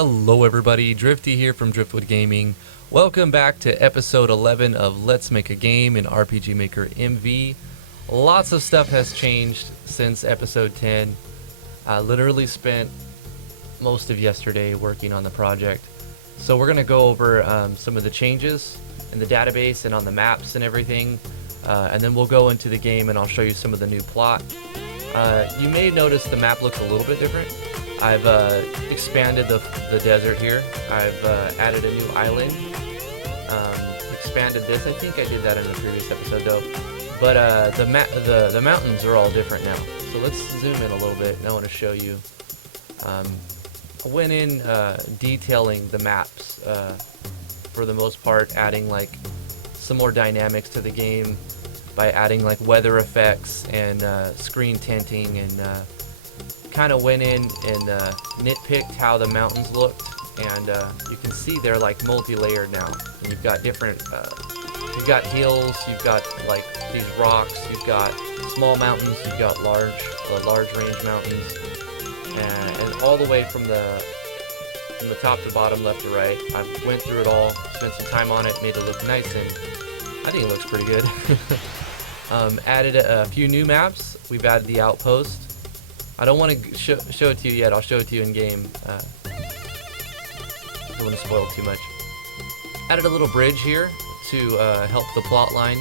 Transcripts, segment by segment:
Hello everybody, Drifty here from Driftwood Gaming. Welcome back to episode 11 of Let's Make a Game in RPG Maker MV. Lots of stuff has changed since episode 10. I literally spent most of yesterday working on the project. So we're going to go over some of the changes in the database and on the maps and everything. And then we'll go into the game and I'll show you some of the new plot. You may notice the map looks a little bit different. I've expanded the desert here. I've added a new island. Expanded this. I think I did that in the previous episode though. But the mountains are all different now. So let's zoom in a little bit and I want to show you. I went in detailing the maps for the most part, adding like some more dynamics to the game by adding like weather effects and screen tinting, and kind of went in and nitpicked how the mountains looked, and you can see they're like multi-layered now. And you've got different, you've got hills, you've got like these rocks, you've got small mountains, you've got large range mountains, and all the way from the top to bottom, left to right. I went through it all, spent some time on it, made it look nice, and I think it looks pretty good. Added a few new maps. We've added the outpost. I don't want to show it to you yet. I'll show it to you in game. I don't want to spoil too much. Added a little bridge here to help the plot line.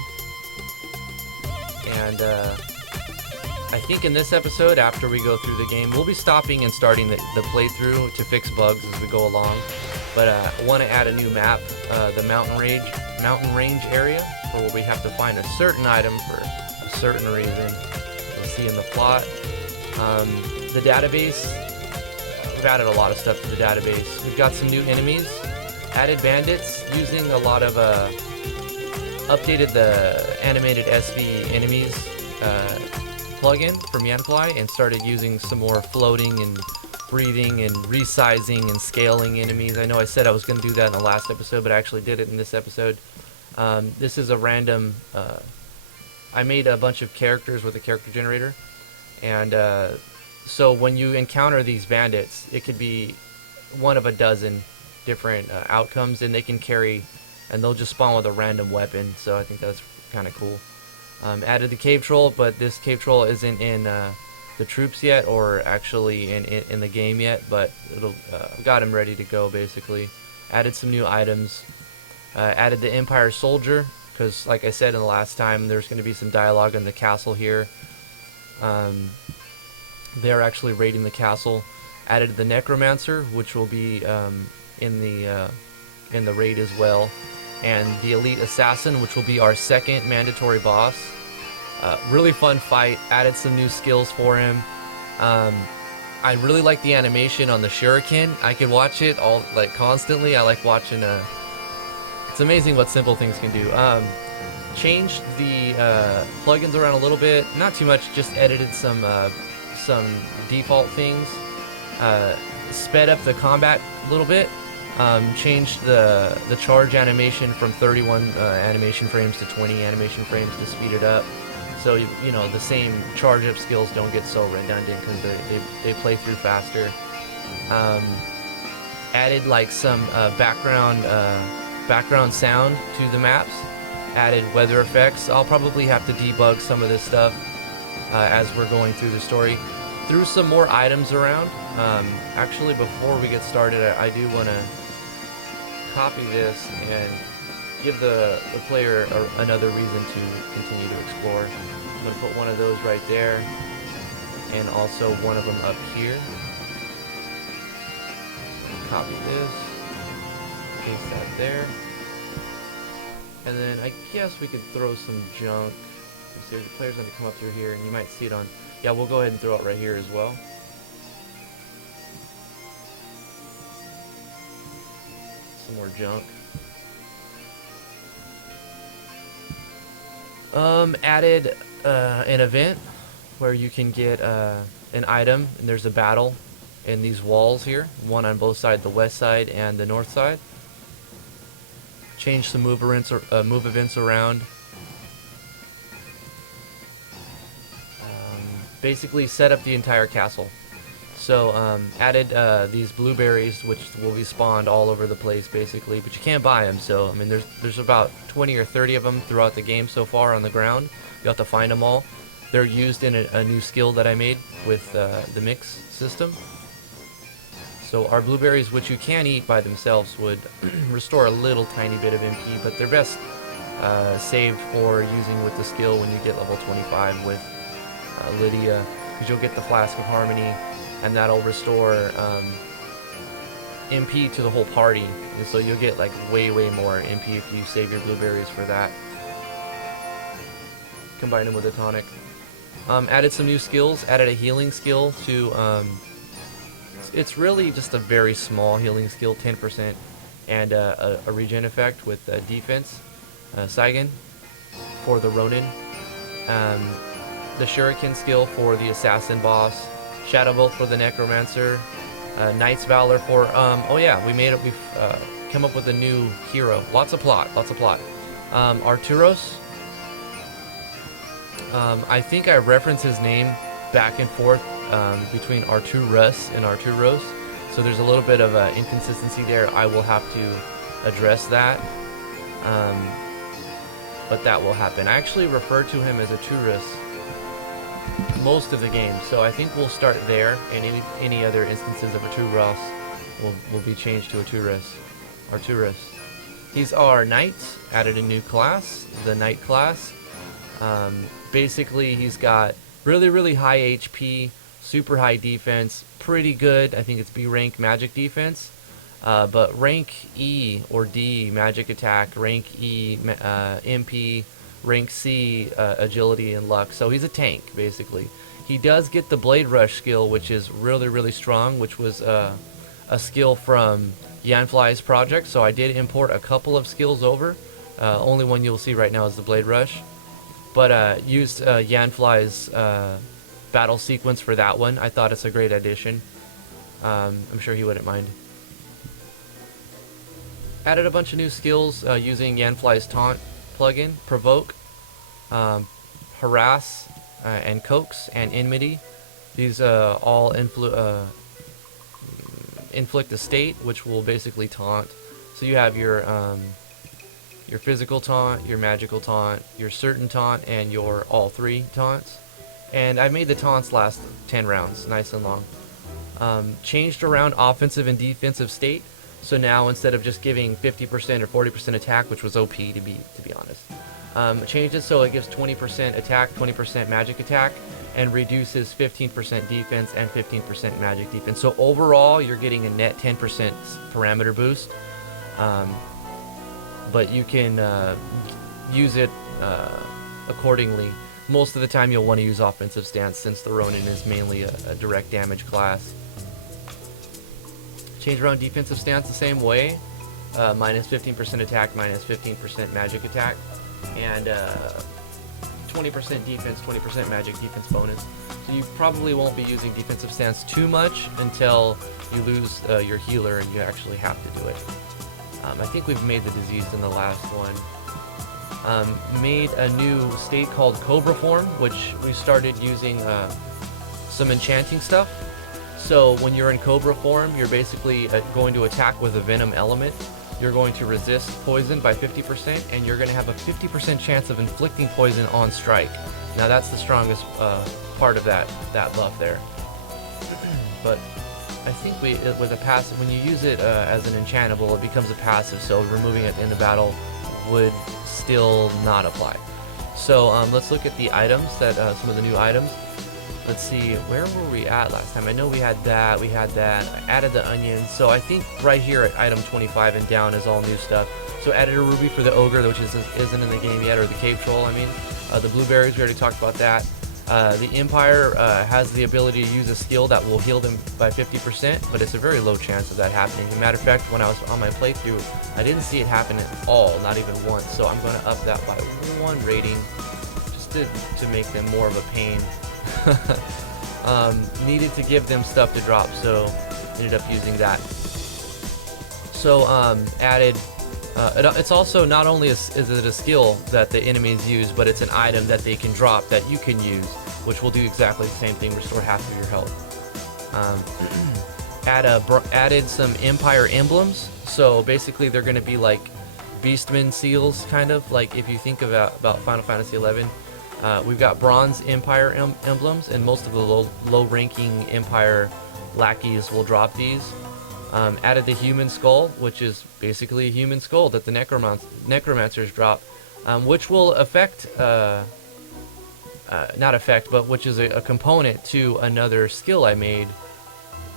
And I think in this episode, after we go through the game, we'll be stopping and starting the playthrough to fix bugs as we go along. But I want to add a new map, the mountain range area, where we have to find a certain item for a certain reason. You'll see in the plot. The database, we've added a lot of stuff to the database. We've got some new enemies, added bandits, using a lot of, updated the animated SV enemies plugin from Yanfly, and started using some more floating and breathing and resizing and scaling enemies. I know I said I was going to do that in the last episode, but I actually did it in this episode. This is a random, I made a bunch of characters with a character generator. And so when you encounter these bandits, it could be one of a dozen different outcomes, and they can carry, and they'll just spawn with a random weapon. So I think that's kind of cool. Added the cave troll, but this cave troll isn't in the troops yet, or actually in the game yet. But got him ready to go basically. Added some new items. Added the Empire soldier, because like I said in the last time, there's going to be some dialogue in the castle here. They're actually raiding the castle. Added the necromancer, which will be in the raid as well, and the elite assassin, which will be our second mandatory boss. Really fun fight. Added some new skills for him. I really like the animation on the shuriken. I could watch it all like constantly. I like watching it's amazing what simple things can do. Changed the plugins around a little bit, not too much, just edited some default things, sped up the combat a little bit, changed the charge animation from 31 animation frames to 20 animation frames to speed it up, so you know the same charge up skills don't get so redundant because they play through faster. Added like some background sound to the maps. Added weather effects. I'll probably have to debug some of this stuff as we're going through the story. Threw some more items around. Actually, before we get started, I do want to copy this and give the player another reason to continue to explore. I'm going to put one of those right there, and also one of them up here. Copy this, paste that there. And then I guess we could throw some junk. So the player's going to come up through here, and you might see it on... Yeah, we'll go ahead and throw it right here as well. Some more junk. Added an event where you can get an item, and there's a battle in these walls here. One on both sides, the west side and the north side. Change some move events around. Basically set up the entire castle. So added these blueberries, which will be spawned all over the place basically, but you can't buy them. So I mean, there's about 20 or 30 of them throughout the game so far on the ground. You have to find them all. They're used in a new skill that I made with the mix system. So our blueberries, which you can eat by themselves, would restore a little tiny bit of MP, but they're best saved for using with the skill when you get level 25 with Lydia, because you'll get the Flask of Harmony, and that'll restore MP to the whole party. And so you'll get like way more MP if you save your blueberries for that. Combine them with a tonic. Added some new skills. Added a healing skill to. It's really just a very small healing skill, 10%, and a regen effect with defense. Saigon for the Ronin. The Shuriken skill for the Assassin boss. Shadow Bolt for the Necromancer. Knight's Valor for. Oh yeah, we've come up with a new hero. Lots of plot. Arturos. I think I reference his name back and forth between Arturus and Arturos, so there's a little bit of inconsistency there. I will have to address that, but that will happen. I actually refer to him as Arturus most of the game, so I think we'll start there, and any other instances of Arturos will be changed to Arturus. He's our knight. Added a new class, the knight class. Basically, he's got really high HP, super high defense, pretty good. I think it's B rank magic defense, but rank E or D magic attack, rank E MP, rank C agility and luck. So he's a tank basically. He does get the Blade Rush skill, which is really strong, which was a skill from Yanfly's project. So I did import a couple of skills over. Only one you'll see right now is the Blade Rush. But used Yanfly's battle sequence for that one. I thought it's a great addition. I'm sure he wouldn't mind. Added a bunch of new skills using Yanfly's taunt plugin, Provoke, Harass, and Coax, and Enmity. These all inflict a state, which will basically taunt. So you have your physical taunt, your magical taunt, your certain taunt, and your all three taunts. And I made the taunts last 10 rounds, nice and long. Changed around offensive and defensive state. So now instead of just giving 50% or 40% attack, which was OP to be honest, changed it so it gives 20% attack, 20% magic attack, and reduces 15% defense and 15% magic defense. So overall, you're getting a net 10% parameter boost. But you can use it accordingly. Most of the time you'll want to use offensive stance, since the Ronin is mainly a direct damage class. Change around defensive stance the same way. Minus 15% attack, minus 15% magic attack, and 20% defense, 20% magic defense bonus. So you probably won't be using defensive stance too much until you lose your healer and you actually have to do it. I think we've made the diseased in the last one. Made a new state called Cobra Form, which we started using some enchanting stuff. So when you're in Cobra Form, you're basically going to attack with a Venom element. You're going to resist poison by 50%, and you're going to have a 50% chance of inflicting poison on strike. Now that's the strongest part of that buff there. But I think with a passive, when you use it as an enchantable, it becomes a passive, so removing it in the battle would still not apply. So let's look at the items, some of the new items. Let's see, where were we at last time? I know we had that. I added the onion. So I think right here at item 25 and down is all new stuff. So added a ruby for the ogre, which isn't in the game yet, or the cave troll, I mean. The blueberries, we already talked about that. The Empire has the ability to use a skill that will heal them by 50%, but it's a very low chance of that happening. As a matter of fact, when I was on my playthrough, I didn't see it happen at all, not even once. So I'm going to up that by 1 rating, just to make them more of a pain. Needed to give them stuff to drop, so ended up using that. So added. It's also not only is it a skill that the enemies use, but it's an item that they can drop that you can use, which will do exactly the same thing, restore half of your health. Um, added some Empire emblems. So basically, they're going to be like Beastman seals, kind of like if you think about Final Fantasy 11. We've got bronze Empire emblems, and most of the low-ranking Empire lackeys will drop these. Added the human skull, which is basically a human skull that the necromancers drop, which will affect, not affect, but which is a component to another skill I made.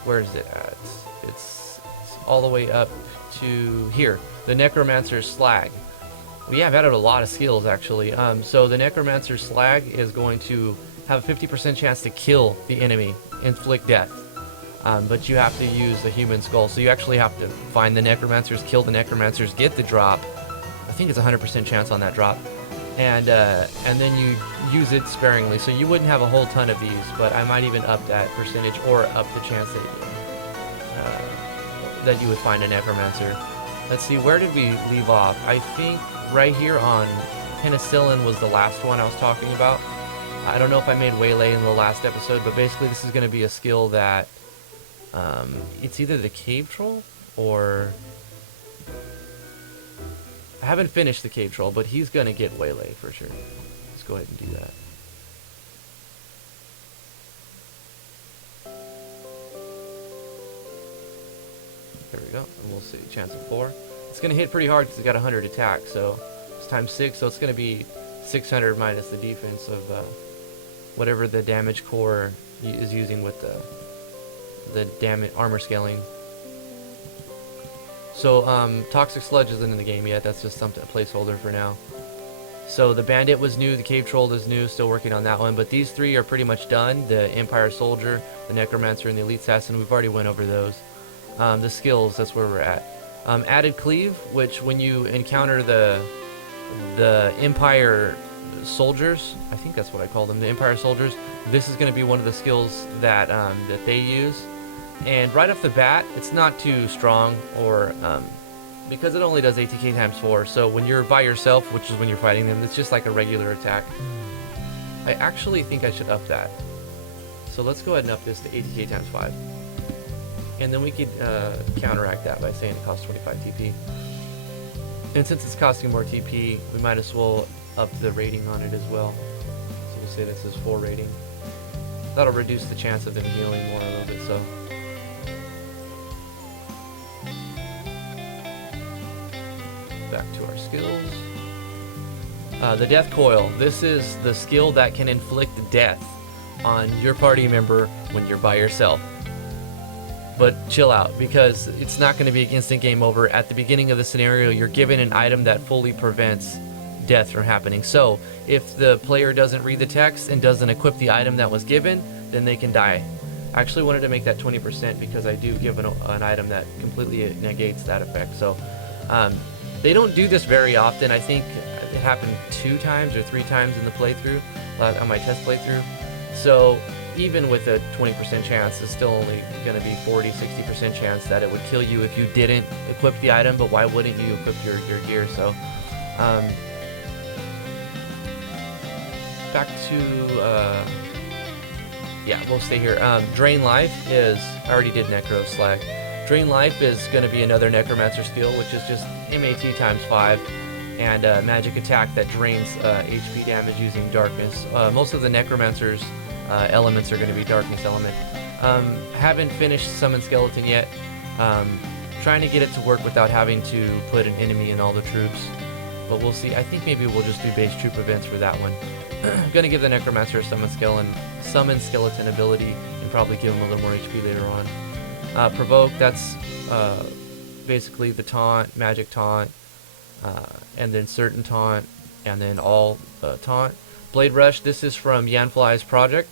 Where is it at? It's all the way up to here, the Necromancer's Slag. We have added a lot of skills, actually. So the Necromancer's Slag is going to have a 50% chance to kill the enemy, inflict death. But you have to use the human skull. So you actually have to find the Necromancers, kill the Necromancers, get the drop. I think it's a 100% chance on that drop. And then you use it sparingly. So you wouldn't have a whole ton of these, but I might even up that percentage or up the chance that you would find a Necromancer. Let's see, where did we leave off? I think right here on Penicillin was the last one I was talking about. I don't know if I made Waylay in the last episode, but basically this is going to be a skill that it's either the Cave Troll or... I haven't finished the Cave Troll, but he's going to get Waylay for sure. Let's go ahead and do that. There we go. And we'll see. Chance of 4. It's going to hit pretty hard because it's got 100 attack, so it's times 6, so it's going to be 600 minus the defense of whatever the damage core is using with the damage armor scaling. So Toxic Sludge isn't in the game yet. That's just something, a placeholder for now. So the Bandit was new, the Cave Troll is new, still working on that one. But these three are pretty much done. The Empire Soldier, the Necromancer, and the Elite Assassin. We've already went over those. The skills, that's where we're at. Added Cleave, which when you encounter the Empire Soldiers, I think that's what I call them, the Empire Soldiers, this is going to be one of the skills that that they use. And right off the bat, it's not too strong, or because it only does ATK times 4. So when you're by yourself, which is when you're fighting them, it's just like a regular attack. I actually think I should up that. So let's go ahead and up this to ATK times 5. And then we could counteract that by saying it costs 25 TP. And since it's costing more TP, we might as well up the rating on it as well. So we'll say this is 4 rating. That'll reduce the chance of them healing more a little bit, so. Back to our skills. The Death Coil. This is the skill that can inflict death on your party member when you're by yourself. But chill out, because it's not going to be an instant game over. At the beginning of the scenario, you're given an item that fully prevents death from happening. So if the player doesn't read the text and doesn't equip the item that was given, then they can die. I actually wanted to make that 20% because I do give an item that completely negates that effect. So they don't do this very often. I think it happened 2 times or 3 times in the playthrough, on my test playthrough. So even with a 20% chance, it's still only going to be 40-60% chance that it would kill you if you didn't equip the item. But why wouldn't you equip your gear? So back to yeah, we'll stay here. Drain Life is, I already did Necro Slag. Drain Life is going to be another Necromancer skill, which is just MAT times 5, and magic attack that drains HP damage using darkness. Most of the Necromancer's elements are going to be darkness element. Haven't finished Summon Skeleton yet. Trying to get it to work without having to put an enemy in all the troops. But we'll see. I think maybe we'll just do base troop events for that one. I'm going to give the Necromancer a Summon Skeleton ability and probably give him a little more HP later on. Provoke, that's basically the taunt, magic taunt, and then certain taunt, and then all taunt. Blade Rush, this is from Yanfly's project.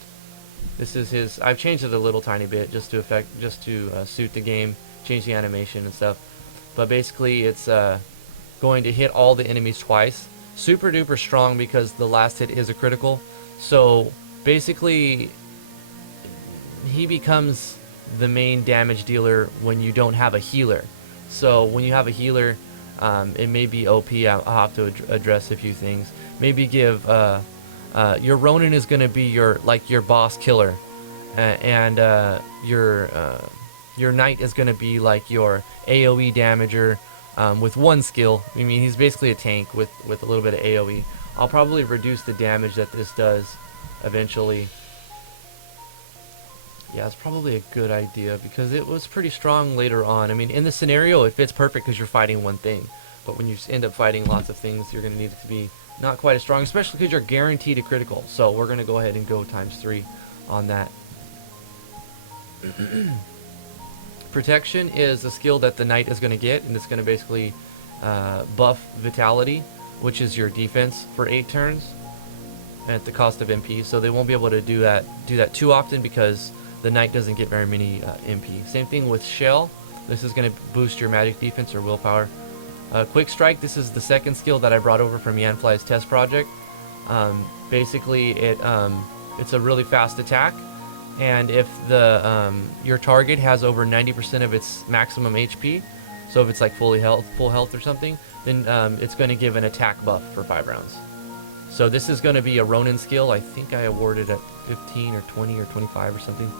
This is his. I've changed it a little tiny bit just to suit the game, change the animation and stuff. But basically, it's going to hit all the enemies twice. Super duper strong because the last hit is a critical. So basically, he becomes the main damage dealer when you don't have a healer. So when you have a healer, it may be OP. I'll have to address a few things. Maybe give your Ronin is going to be your boss killer. and your knight is going to be like your AoE damager with one skill. I mean, he's basically a tank with a little bit of AoE. I'll probably reduce the damage that this does eventually. Yeah, it's probably a good idea because it was pretty strong later on. I mean, in the scenario, it fits perfect because you're fighting one thing. But when you end up fighting lots of things, you're going to need it to be not quite as strong, especially because you're guaranteed a critical. So we're going to go ahead and go ×3 on that. Protection is a skill that the knight is going to get, and it's going to basically buff vitality, which is your defense for 8 turns at the cost of MP. So they won't be able to do that too often because the knight doesn't get very many MP. Same thing with shell. This is going to boost your magic defense or willpower. Quick strike. This is the second skill that I brought over from Yanfly's test project. Basically, it's a really fast attack, and if your target has over 90% of its maximum HP, so if it's like full health or something, then it's going to give an attack buff for 5 rounds. So this is going to be a Ronin skill. I think I awarded at 15 or 20 or 25 or something.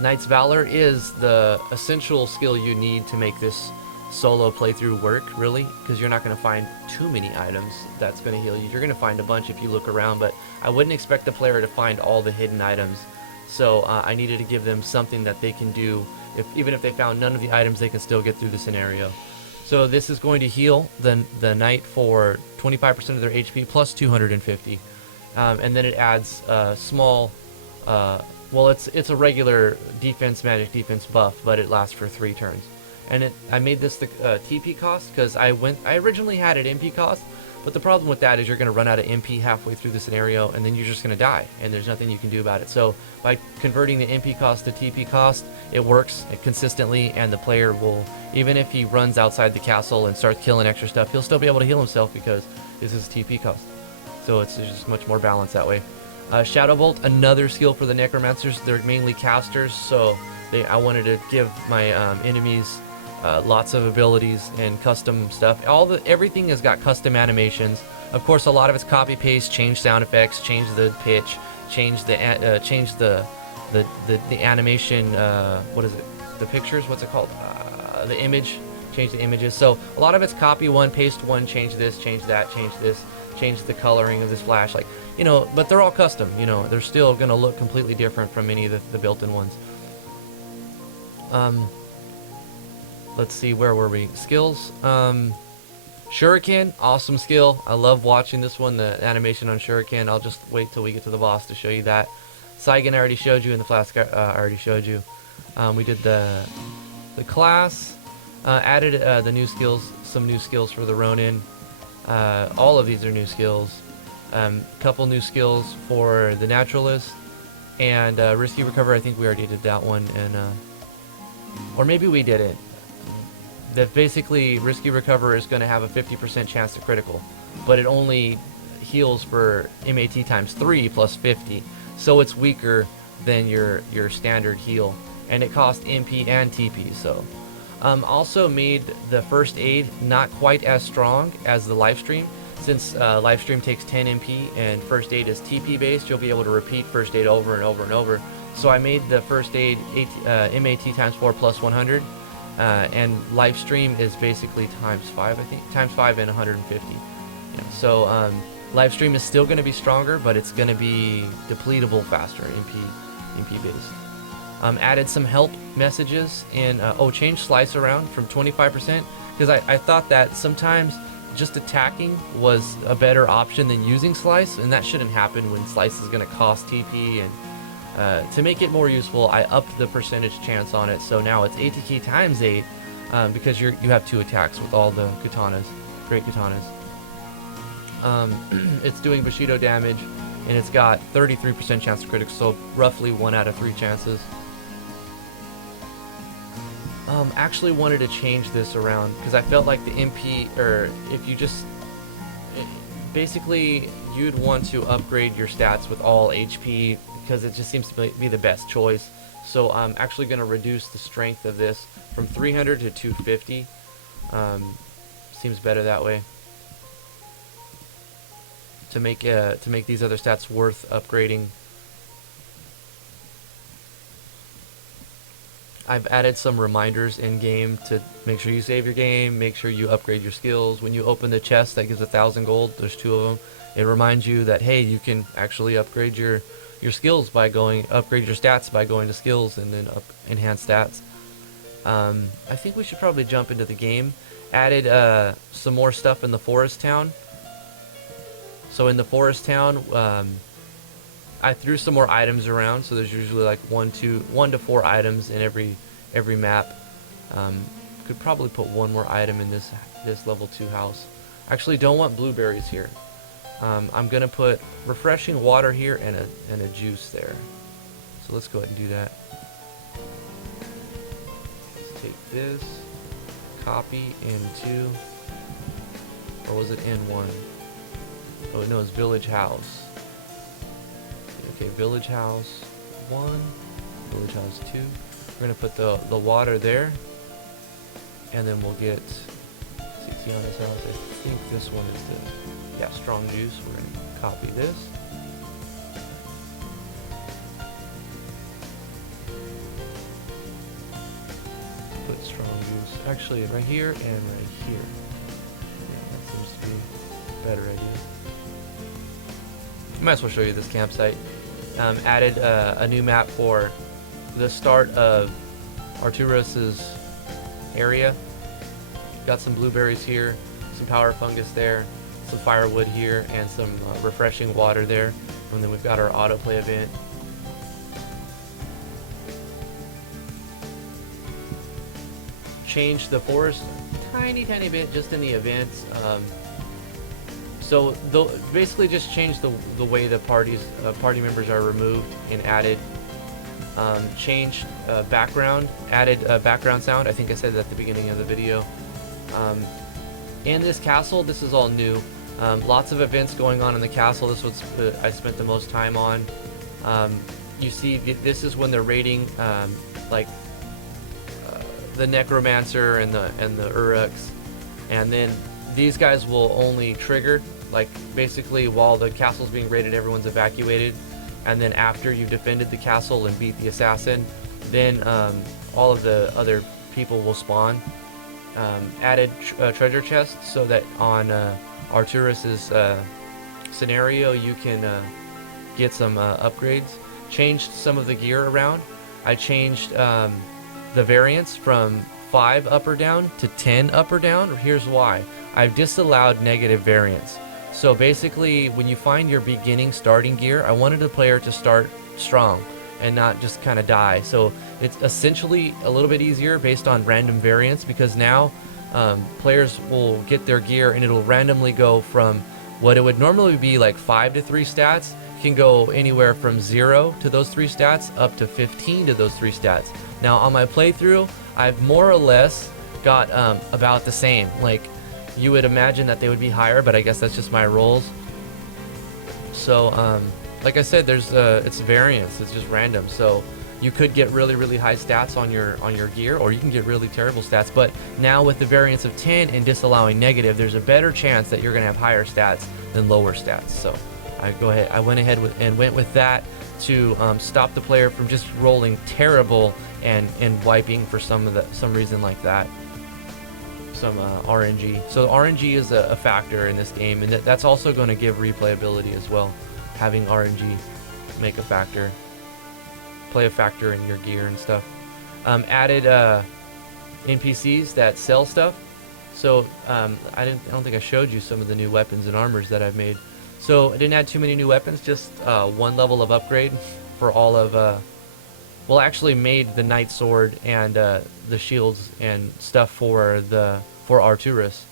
Knight's Valor is the essential skill you need to make this solo playthrough work, really, because you're not going to find too many items that's going to heal you. You're going to find a bunch if you look around, but I wouldn't expect the player to find all the hidden items. So I needed to give them something that they can do. Even if they found none of the items, they can still get through the scenario. So this is going to heal the knight for 25% of their HP plus 250, and then it adds small. Well, it's a regular defense, magic defense buff, but it lasts for 3 turns. And I made this the TP cost because I originally had it MP cost, but the problem with that is you're going to run out of MP halfway through the scenario, and then you're just going to die, and there's nothing you can do about it. So by converting the MP cost to TP cost, it works consistently, and the player will, even if he runs outside the castle and starts killing extra stuff, he'll still be able to heal himself because this is TP cost. So it's just much more balanced that way. Shadow Bolt, another skill for the Necromancers. They're mainly casters, so I wanted to give my enemies lots of abilities and custom stuff. Everything has got custom animations. Of course, a lot of it's copy paste, change sound effects, change the pitch, change the animation. What is it? The pictures? What's it called? The image. Change the images. So a lot of it's copy one, paste one, change this, change that, change this, change the coloring of this flash. Like, you know, but they're all custom. You know, they're still going to look completely different from any of the built-in ones. Let's see, where were we? Skills. Shuriken, awesome skill. I love watching this one, the animation on Shuriken. I'll just wait till we get to the boss to show you that. Saigon I already showed you, and the Flask I already showed you. We did the class, added the new skills, some new skills for the Ronin. All of these are new skills. Couple new skills for the Naturalist, and Risky Recover. I think we already did that one, and or maybe we did it. That basically Risky Recover is going to have a 50% chance to critical, but it only heals for MAT ×3 plus 50, so it's weaker than your standard heal, and it costs MP and TP. So also made the first aid not quite as strong as the live stream. Since live stream takes 10 MP and first aid is TP based, you'll be able to repeat first aid over and over and over. So I made the first aid MAT ×4 plus 100. And live stream is basically ×5, I think, ×5 and 150. Yeah, so live stream is still going to be stronger, but it's going to be depletable faster, MP based. Added some help messages and change slice around from 25%, because I thought that sometimes just attacking was a better option than using slice, and that shouldn't happen when slice is going to cost TP. And to make it more useful, I upped the percentage chance on it, so now it's ATK ×8, because you have 2 attacks with all the katanas, great katanas. It's doing Bushido damage, and it's got 33% chance to critical, so roughly 1 out of 3 chances. Actually wanted to change this around because I felt like the MP, or if you just basically you'd want to upgrade your stats with all HP, because it just seems to be the best choice. So I'm actually going to reduce the strength of this from 300 to 250. Seems better that way, to make these other stats worth upgrading. I've added some reminders in game to make sure you save your game, make sure you upgrade your skills. When you open the chest that gives 1,000 gold, there's 2 of them. It reminds you that, hey, you can actually upgrade your skills by upgrade your stats by going to skills and then enhance stats. I think we should probably jump into the game. Added some more stuff in the forest town. So in the forest town, I threw some more items around. So there's usually like 1 to 4 items in every map. Could probably put 1 more item in this level 2 house. Actually, don't want blueberries here. I'm gonna put refreshing water here and a juice there. So let's go ahead and do that. Let's take this, copy into, or was it N1? Oh no, it's village house. Okay, village house 1, village house 2. We're gonna put the water there, and then we'll get CT on this house. I think this one is the strong juice. We're gonna copy this. Put strong juice actually right here and right here. Yeah, that seems to be a better idea. Might as well show you this campsite. Added a new map for the start of Arturus's area. Got some blueberries here, some power fungus there, some firewood here, and some refreshing water there. And then we've got our autoplay event. Changed the forest a tiny bit just in the events. So basically just changed the way the party members are removed and added. Changed background, added background sound. I think I said that at the beginning of the video. In this castle, this is all new. Lots of events going on in the castle. This was I spent the most time on. You see, this is when they're raiding the necromancer and the uruks, and then these guys will only trigger basically while the castle's being raided, everyone's evacuated, and then after you've defended the castle and beat the assassin, then all of the other people will spawn. Added treasure chests so that on Arturus's scenario you can get some upgrades. Changed some of the gear around. I changed the variance from 5 up or down to 10 up or down. Here's why. I've disallowed negative variance. So basically, when you find your beginning starting gear, I wanted the player to start strong and not just kind of die. So it's essentially a little bit easier based on random variance, because now players will get their gear and it'll randomly go from what it would normally be like 5 to 3 stats, can go anywhere from 0 to those 3 stats up to 15 to those 3 stats. Now on my playthrough, I've more or less got about the same. Like, you would imagine that they would be higher, but I guess that's just my rolls. So like I said, there's it's variance, it's just random. So you could get really high stats on your gear, or you can get really terrible stats. But now with the variance of 10 and disallowing negative, there's a better chance that you're gonna have higher stats than lower stats. So I went ahead with that to stop the player from just rolling terrible and wiping for some reason like that. Some RNG. So RNG is a factor in this game, and that's also going to give replayability as well. Having RNG make a factor, play a factor in your gear and stuff. Added NPCs that sell stuff. So I don't think I showed you some of the new weapons and armors that I've made. So I didn't add too many new weapons, just 1 level of upgrade for all of. Well, I actually made the knight sword and the shields and stuff for Arturus,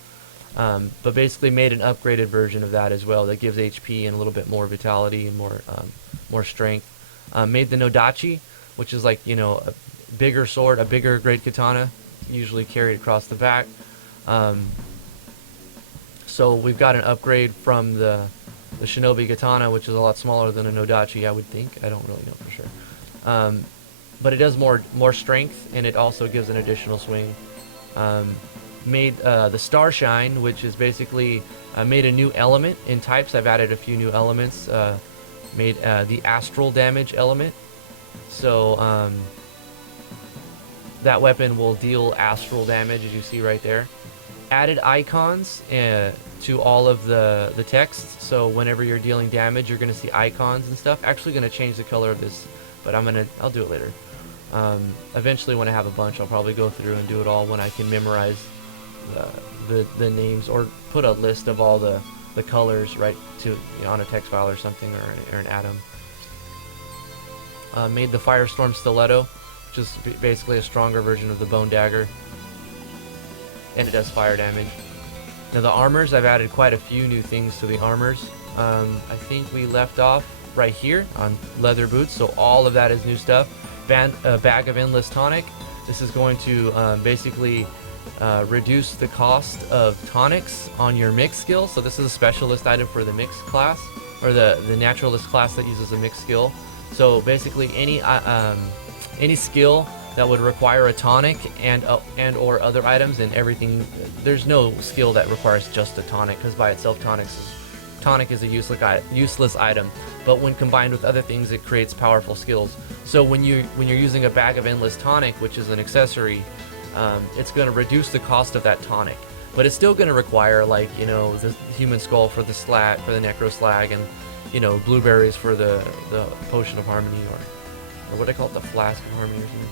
but basically made an upgraded version of that as well that gives HP and a little bit more vitality and more strength. Made the Nodachi, which is like, you know, a bigger sword, a bigger great katana, usually carried across the back. So we've got an upgrade from the Shinobi katana, which is a lot smaller than a Nodachi, I would think. I don't really know for sure. But it does more strength, and it also gives an additional swing. Made the Starshine, which is basically made a new element in types. I've added a few new elements. Made the astral damage element. So that weapon will deal astral damage, as you see right there. Added icons to all of the text, so whenever you're dealing damage, you're gonna see icons and stuff. Actually, gonna change the color of this, but I'll do it later. Eventually, when I have a bunch, I'll probably go through and do it all when I can memorize the names, or put a list of all the colors right to on a text file or something, or an atom. Made the Firestorm Stiletto, which is basically a stronger version of the Bone Dagger, and it does fire damage. Now the armors, I've added quite a few new things to the armors. I think we left off right here on leather boots, so all of that is new stuff. Bag of Endless Tonic. This is going to basically reduce the cost of tonics on your mix skill. So this is a specialist item for the mix class, or the naturalist class that uses a mix skill. So basically any skill that would require a tonic and or other items and everything. There's no skill that requires just a tonic, because by itself tonic is a useless item. But when combined with other things, it creates powerful skills. So when you're using a Bag of Endless Tonic, which is an accessory, it's going to reduce the cost of that tonic. But it's still going to require, like, the human skull for the necro slag, and blueberries for the potion of harmony, or what I call it, the flask of harmony or something.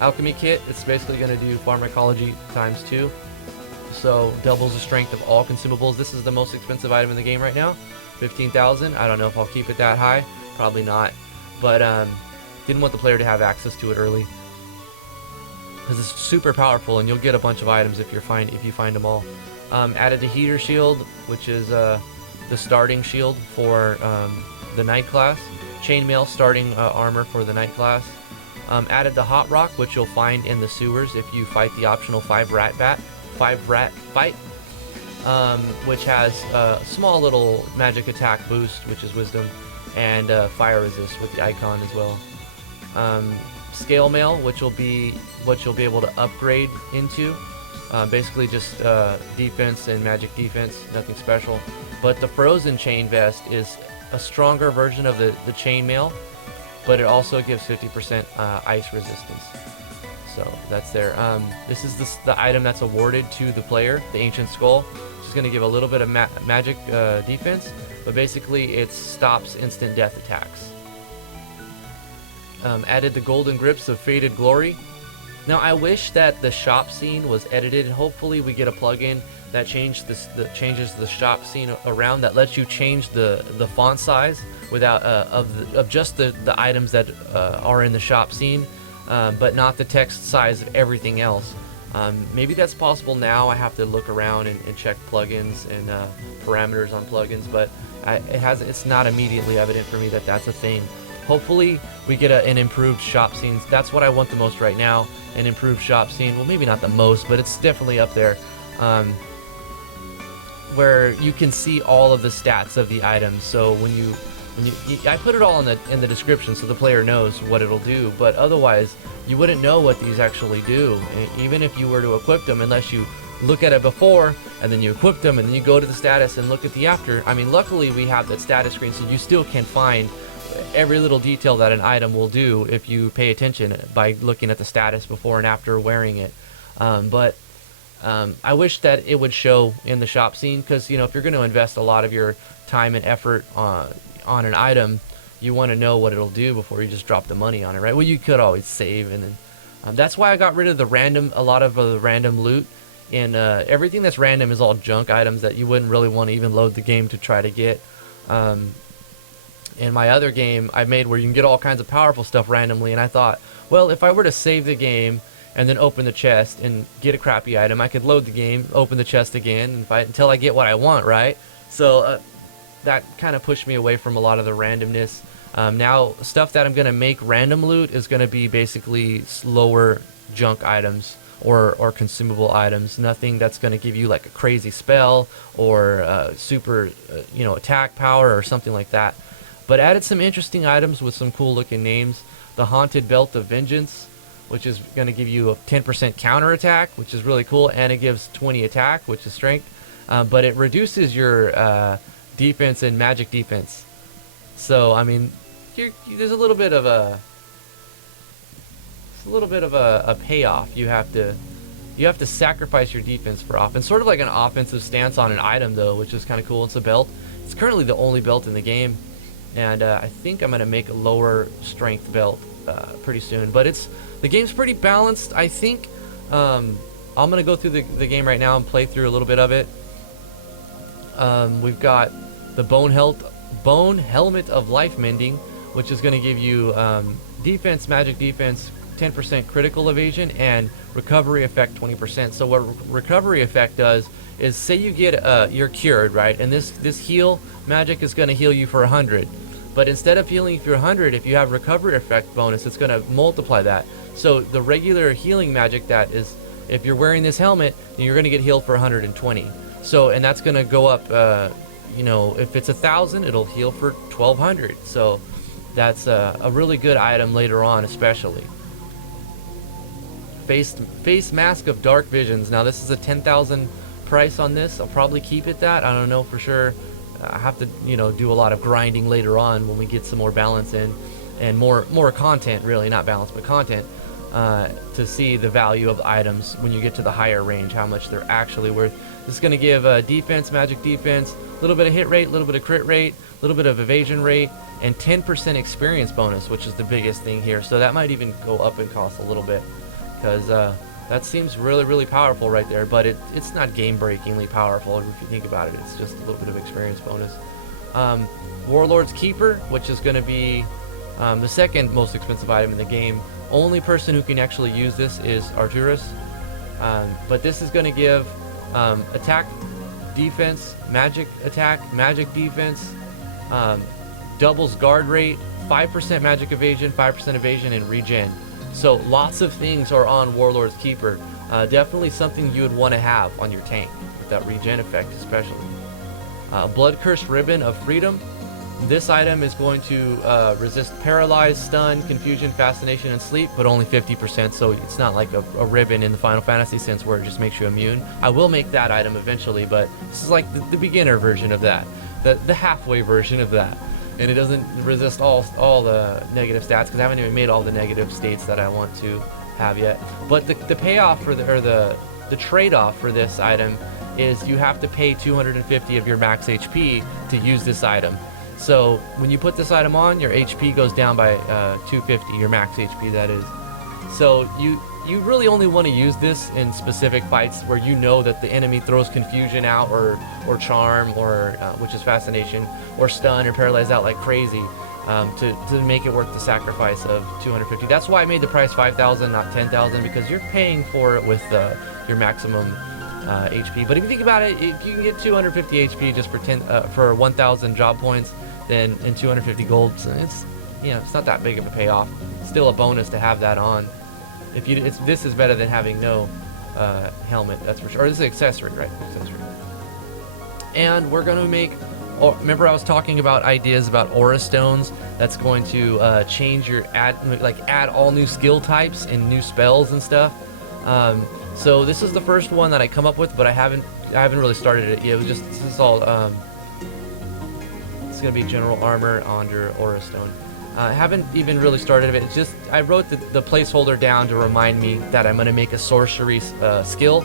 Alchemy kit, it's basically going to do pharmacology times 2, so doubles the strength of all consumables. This is the most expensive item in the game right now, 15,000. I don't know if I'll keep it that high, probably not, but didn't want the player to have access to it early, because it's super powerful, and you'll get a bunch of items if you find them all. Added the heater shield, which is the starting shield for the Knight class. Chainmail starting armor for the Knight class. Added the hot rock, which you'll find in the sewers if you fight the optional 5 rat fight, which has a small little magic attack boost, which is wisdom, and fire resist with the icon as well. Scale mail, which will be what you'll be able to upgrade into. Basically just defense and magic defense, nothing special. But the frozen chain vest is a stronger version of the chainmail, but it also gives 50% ice resistance. So that's there. This is the item that's awarded to the player, the Ancient Skull. Which is going to give a little bit of magic defense, but basically it stops instant death attacks. Added the golden grips of Faded Glory. Now I wish that the shop scene was edited. Hopefully we get a plugin that changes the shop scene around, that lets you change the font size without of just the items that are in the shop scene, but not the text size of everything else. Maybe that's possible now. I have to look around and check plugins and parameters on plugins, but it's not immediately evident for me that that's a thing. Hopefully we get an improved shop scene. That's what I want the most right now, an improved shop scene. Well, maybe not the most, but it's definitely up there, where you can see all of the stats of the items. So when you I put it all in the description so the player knows what it'll do, but otherwise you wouldn't know what these actually do, even if you were to equip them, unless you look at it before and then you equip them and then you go to the status and look at the after. I mean, luckily we have that status screen, so you still can find every little detail that an item will do if you pay attention by looking at the status before and after wearing it. But I wish that it would show in the shop scene, because if you're going to invest a lot of your time and effort on an item, you want to know what it'll do before you just drop the money on it, right? Well, you could always save, and then that's why I got rid of a lot of the random loot. And everything that's random is all junk items that you wouldn't really want to even load the game to try to get. In my other game I made where you can get all kinds of powerful stuff randomly, and I thought, well, if I were to save the game and then open the chest and get a crappy item, I could load the game, open the chest again, and fight until I get what I want, right? So that kind of pushed me away from a lot of the randomness. Now stuff that I'm going to make random loot is going to be basically slower junk items or consumable items. Nothing that's going to give you like a crazy spell or super attack power or something like that. But added some interesting items with some cool looking names. The Haunted Belt of Vengeance, which is going to give you a 10% counter attack, which is really cool, and it gives 20 attack, which is strength, but it reduces your defense and magic defense. So I mean, there's a little bit of a it's a little bit of a payoff. You have to sacrifice your defense for offense, sort of like an offensive stance on an item though, which is kind of cool. It's a belt. It's currently the only belt in the game, and I think I'm gonna make a lower strength belt pretty soon. But the game's pretty balanced. I think I'm gonna go through the game right now and play through a little bit of it. We've got the Bone Helmet of Life Mending, which is going to give you defense, magic defense, 10% critical evasion, and recovery effect 20%. So what recovery effect does is, say you get you're cured, right? And this heal magic is going to heal you for 100. But instead of healing you for 100, if you have recovery effect bonus, it's going to multiply that. So the regular healing magic that is, if you're wearing this helmet, then you're going to get healed for 120. So, and that's going to go up, you know, if it's 1,000, it'll heal for 1,200. So that's a really good item later on, especially. Face Mask of Dark Visions. Now this is a 10,000 price on this. I'll probably keep it that. I don't know for sure. I have to, you know, do a lot of grinding later on when we get some more balance in, and more content, really, not balance, but content, to see the value of the items when you get to the higher range, how much they're actually worth. This is going to give defense, magic defense, a little bit of hit rate, a little bit of crit rate, a little bit of evasion rate, and 10% experience bonus, which is the biggest thing here. So that might even go up in cost a little bit, because that seems really, really powerful right there. But it's not game-breakingly powerful if you think about it. It's just a little bit of experience bonus. Warlord's Keeper, which is going to be the second most expensive item in the game. Only person who can actually use this is Arturus. But this is going to give attack, defense, magic attack, magic defense, doubles guard rate, 5% magic evasion, 5% evasion, and regen. So lots of things are on Warlord's Keeper. Definitely something you would want to have on your tank, with that regen effect especially. Blood Curse Ribbon of Freedom. This item is going to resist paralyze, stun, confusion, fascination, and sleep, but only 50%, so it's not like a ribbon in the Final Fantasy sense where it just makes you immune. I will make that item eventually, but this is like the beginner version of that, the halfway version of that. And it doesn't resist all the negative stats, because I haven't even made all the negative states that I want to have yet. But the payoff for the trade-off for this item is you have to pay 250 of your max HP to use this item. So when you put this item on, your HP goes down by 250, your max HP that is. So you really only want to use this in specific fights where you know that the enemy throws confusion out, or charm, or which is fascination, or stun or paralyze out like crazy, to make it worth the sacrifice of 250. That's why I made the price 5,000, not 10,000, because you're paying for it with your maximum HP. But if you think about it, if you can get 250 HP just for 1,000 job points, then in 250 gold, so it's not that big of a payoff. It's still a bonus to have that on. This is better than having no helmet, that's for sure. Or this is accessory, right? Accessory. And we're going to make. Remember, I was talking about ideas about aura stones. That's going to change your add all new skill types and new spells and stuff. So this is the first one that I come up with, but I haven't really started it yet. This is all. It's going to be general armor under aura stone. I haven't even really started it. It's just I wrote the placeholder down to remind me that I'm going to make a sorcery skill,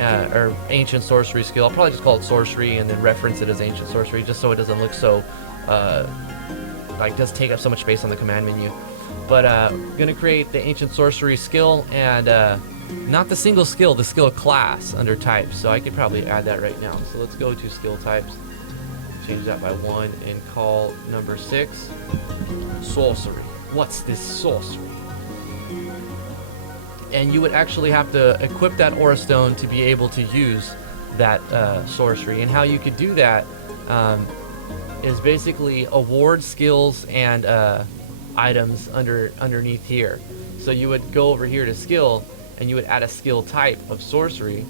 or ancient sorcery skill. I'll probably just call it sorcery and then reference it as ancient sorcery, just so it doesn't look so does take up so much space on the command menu. But I'm going to create the ancient sorcery skill, and not the single skill, the skill class under types. So I could probably add that right now. So let's go to skill types. Change that by 1 and call number 6 sorcery. What's this sorcery? And you would actually have to equip that aura stone to be able to use that sorcery. And how you could do that is basically award skills and items underneath here. So you would go over here to skill, and you would add a skill type of sorcery,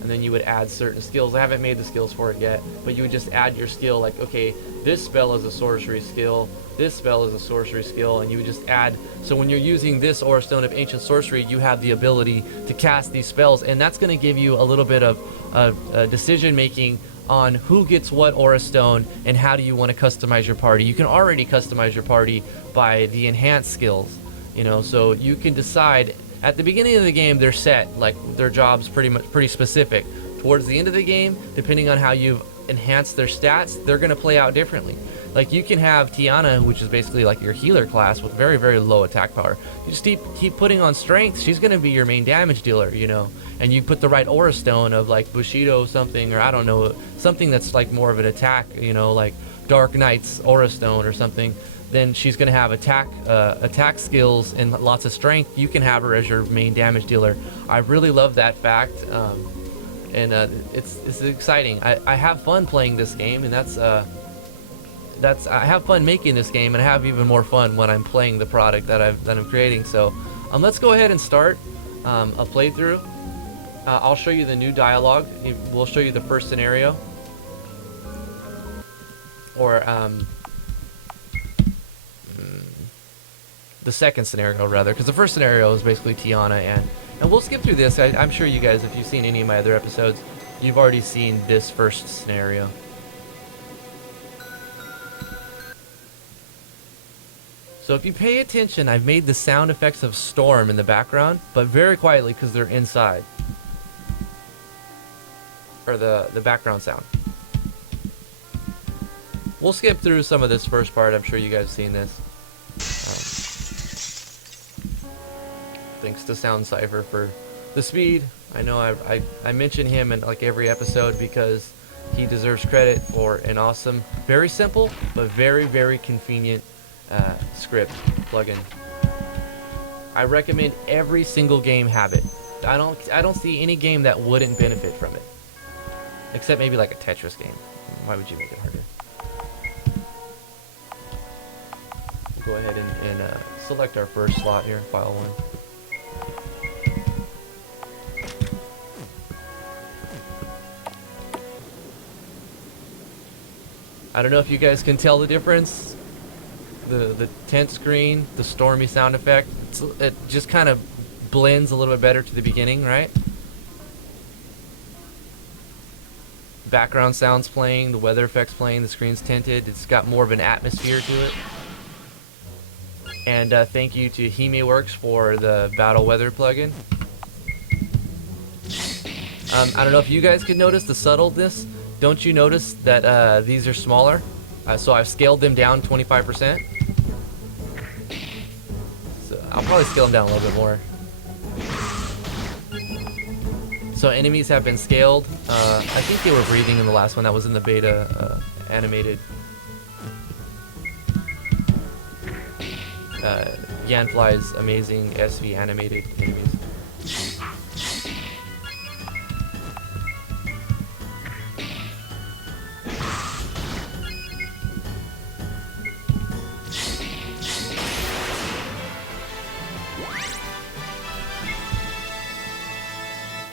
and then you would add certain skills. I haven't made the skills for it yet, but you would just add your skill, like, okay, this spell is a sorcery skill, this spell is a sorcery skill, and you would just add. So when you're using this aura stone of ancient sorcery, you have the ability to cast these spells, and that's going to give you a little bit of decision making on who gets what aura stone and how do you want to customize your party. You can already customize your party by the enhanced skills. You know, so you can decide at the beginning of the game they're set, like their job's pretty specific. Towards the end of the game, depending on how you've enhanced their stats, they're gonna play out differently. Like you can have Tiana, which is basically like your healer class with very, very low attack power. You just keep putting on strength, she's gonna be your main damage dealer, you know. And you put the right aura stone of like Bushido something, or I don't know, something that's like more of an attack, you know, like Dark Knight's aura stone or something. Then she's gonna have attack skills and lots of strength. You can have her as your main damage dealer. I really love that fact, and it's exciting. I have fun playing this game, and that's I have fun making this game, and I have even more fun when I'm playing the product that I'm creating. So let's go ahead and start a playthrough. I'll show you the new dialogue. We'll show you the first scenario, or the second scenario rather, because the first scenario is basically Tiana, and we'll skip through this. I'm sure you guys, if you've seen any of my other episodes, you've already seen this first scenario. So if you pay attention, I've made the sound effects of storm in the background, but very quietly because they're inside. Or the background sound. We'll skip through some of this first part. I'm sure you guys have seen this. Thanks to Sound Sipher for the speed. I know I mention him in like every episode because he deserves credit for an awesome, very simple, but very, very convenient script plugin. I recommend every single game have it. I don't see any game that wouldn't benefit from it, except maybe like a Tetris game. Why would you make it harder? Go ahead and select our first slot here, file 1. I don't know if you guys can tell the difference. The tent screen, the stormy sound effect, it just kind of blends a little bit better to the beginning, right? Background sounds playing, the weather effects playing, the screen's tinted. It's got more of an atmosphere to it. And thank you to Hime Works for the battle weather plugin. I don't know if you guys could notice the subtleness. Don't you notice that these are smaller? So I've scaled them down 25%. So I'll probably scale them down a little bit more. So enemies have been scaled. I think they were breathing in the last one that was in the beta animated. Yanfly's amazing SV animated enemies.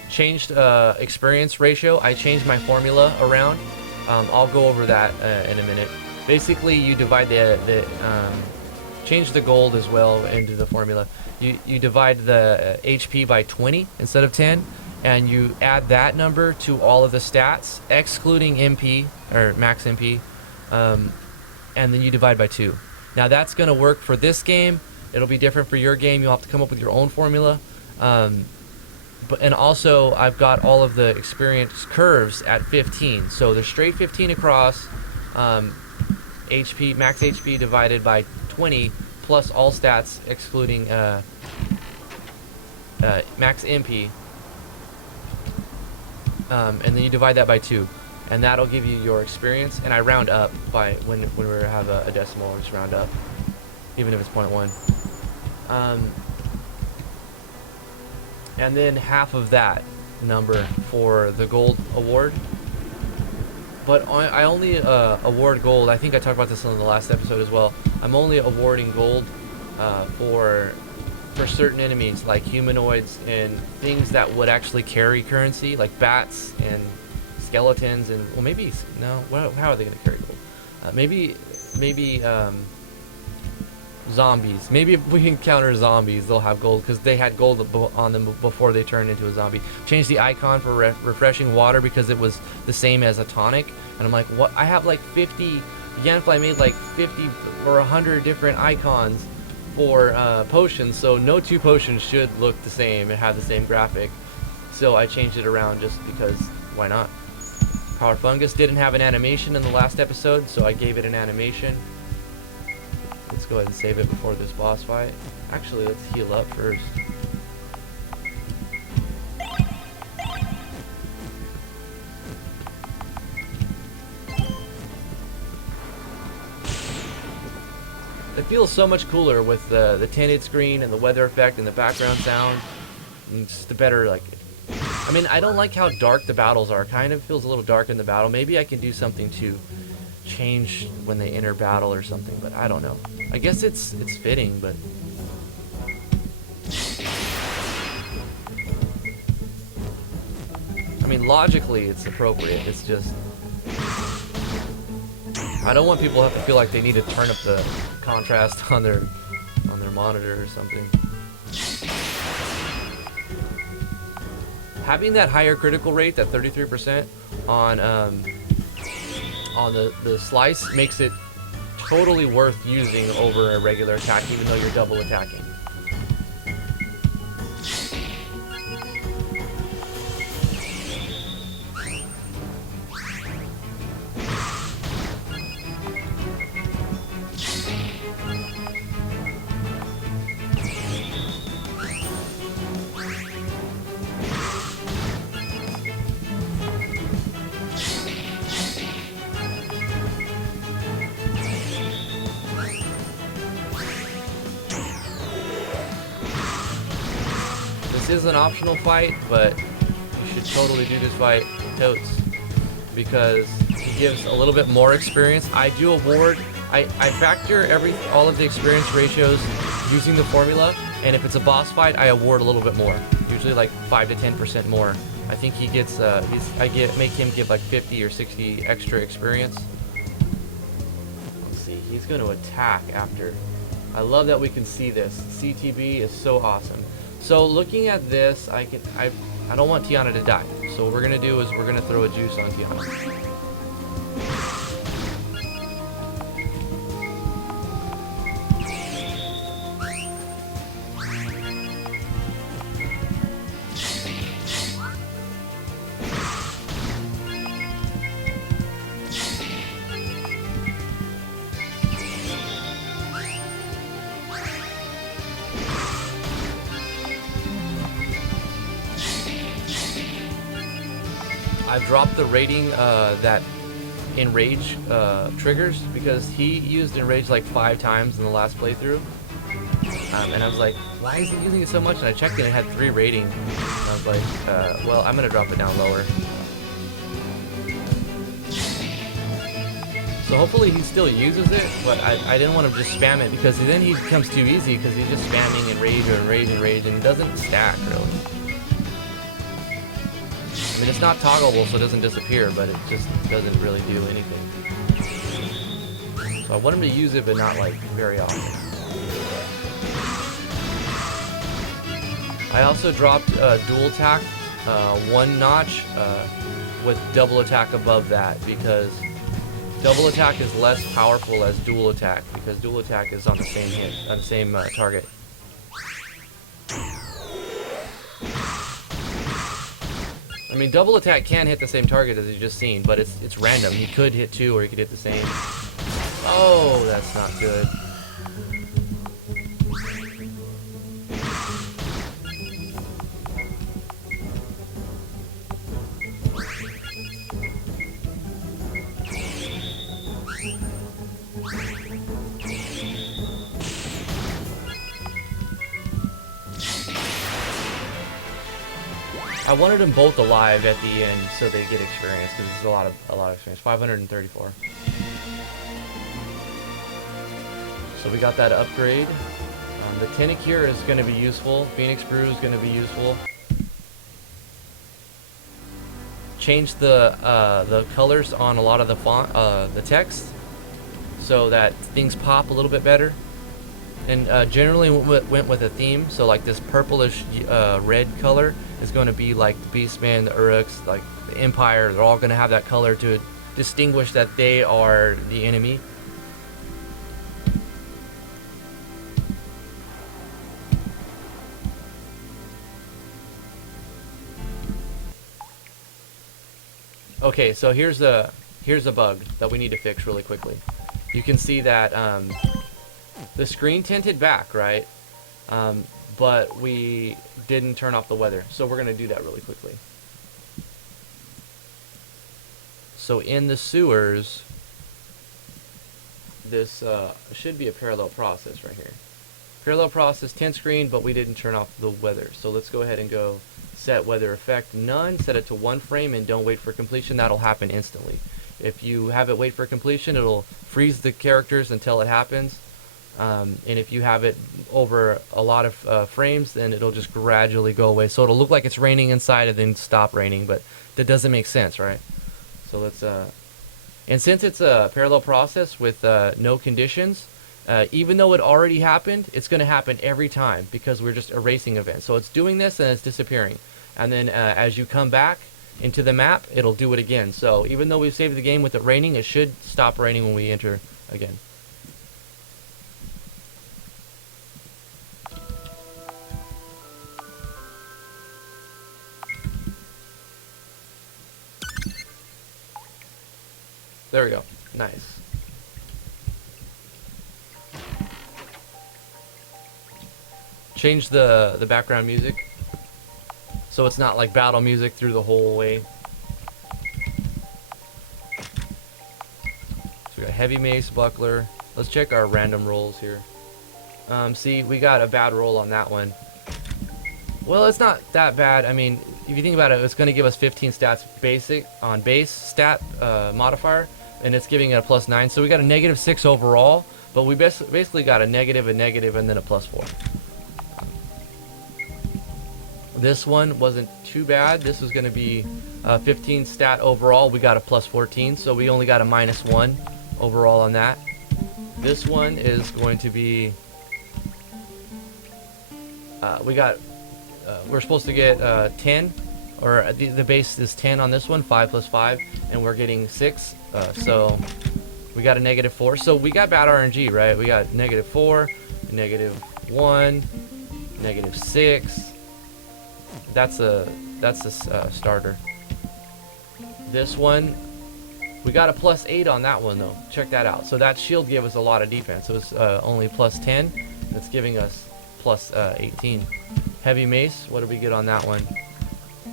Changed experience ratio. I changed my formula around. I'll go over that in a minute. Basically, you divide change the gold as well into the formula. You divide the HP by 20 instead of 10, and you add that number to all of the stats, excluding MP or max MP, and then you divide by 2. Now that's going to work for this game. It'll be different for your game. You'll have to come up with your own formula. And also I've got all of the experience curves at 15, so they're straight 15 across. HP max HP divided by 20 plus all stats excluding max MP, and then you divide that by 2, and that'll give you your experience. And I round up by when we have a decimal, or just round up, even if it's 0.1. And then half of that number for the gold award. But I only award gold. I think I talked about this in the last episode as well. I'm only awarding gold for certain enemies, like humanoids and things that would actually carry currency, like bats and skeletons, and well, maybe no. How are they going to carry gold? Maybe zombies. Maybe if we encounter zombies, they'll have gold because they had gold on them before they turned into a zombie. Change the icon for refreshing water because it was the same as a tonic, and I'm like, what? I have like 50. Yanfly made like 50 or 100 different icons for potions, so no two potions should look the same and have the same graphic. So I changed it around just because, why not? Power Fungus didn't have an animation in the last episode, so I gave it an animation. Let's go ahead and save it before this boss fight. Actually, let's heal up first. It feels so much cooler with the tinted screen and the weather effect and the background sound. And just the better, like, I mean, I don't like how dark the battles are. Kind of feels a little dark in the battle. Maybe I can do something to change when they enter battle or something, but I don't know. I guess it's fitting, but I mean, logically it's appropriate. It's just I don't want people to have to feel like they need to turn up the contrast on their monitor or something. Having that higher critical rate, that 33% on the slice, makes it totally worth using over a regular attack, even though you're double attacking. This is an optional fight, but you should totally do this fight totes because it gives a little bit more experience. I do award, I factor all of the experience ratios using the formula, and if it's a boss fight, I award a little bit more, usually like 5 to 10% more. I think he gets, make him give like 50 or 60 extra experience. Let's see, he's going to attack after. I love that we can see this. CTB is so awesome. So looking at this, I don't want Tiana to die. So what we're gonna do is we're gonna throw a juice on Tiana. I've dropped the rating that Enrage triggers because he used Enrage like 5 times in the last playthrough. And I was like, why is he using it so much? And I checked it and it had 3 rating. And I was like, well, I'm going to drop it down lower. So hopefully he still uses it, but I didn't want to just spam it because then he becomes too easy because he's just spamming Enrage or Enrage and Enrage and it doesn't stack really. I mean, it's not toggleable, so it doesn't disappear, but it just doesn't really do anything. So I want him to use it, but not like very often. I also dropped dual attack 1 notch with double attack above that because double attack is less powerful as dual attack because dual attack is on the same hit, on the same target. I mean, double attack can hit the same target as you just seen, but it's random. He could hit 2 or he could hit the same. Oh, that's not good. I wanted them both alive at the end so they get experience because it's a lot of experience. 534. So we got that upgrade. The Tenicure is going to be useful. Phoenix Brew is going to be useful. Change the colors on a lot of the font, the text, so that things pop a little bit better. And generally went with a theme, so like this purplish red color is going to be like the Beastman, the Uruks, like the Empire. They're all going to have that color to distinguish that they are the enemy. Okay, so here's a bug that we need to fix really quickly. You can see that the screen tinted back, right? But we didn't turn off the weather, so we're gonna do that really quickly. So in the sewers, this should be a parallel process right here. Parallel process tint screen, but we didn't turn off the weather. So let's go ahead and go set weather effect none, set it to 1 frame, and don't wait for completion. That'll happen instantly. If you have it wait for completion, it'll freeze the characters until it happens. And if you have it over a lot of frames, then it'll just gradually go away. So it'll look like it's raining inside and then stop raining, but that doesn't make sense, right? So let's, and since it's a parallel process with no conditions, even though it already happened, it's going to happen every time because we're just erasing events. So it's doing this and it's disappearing. And then as you come back into the map, it'll do it again. So even though we've saved the game with it raining, it should stop raining when we enter again. There we go. Nice. Change the background music so it's not like battle music through the whole way. So we got heavy mace, buckler. Let's check our random rolls here. See, we got a bad roll on that one. Well, it's not that bad. I mean, if you think about it, it's going to give us 15 stats basic on base stat modifier, and it's giving it a +9. So we got a -6 overall, but we basically got a negative, and then a +4. This one wasn't too bad. This was going to be 15 stat overall. We got a +14, so we only got a -1 overall on that. This one is going to be we're supposed to get 10, or the base is 10 on this one, 5 + 5, and we're getting 6, so we got a -4. So we got bad RNG, right? We got -4, -1, -6. That's a starter. This one, we got a +8 on that one though. Check that out. So that shield gave us a lot of defense. It was only +10. It's giving us +18. Heavy mace, what did we get on that one?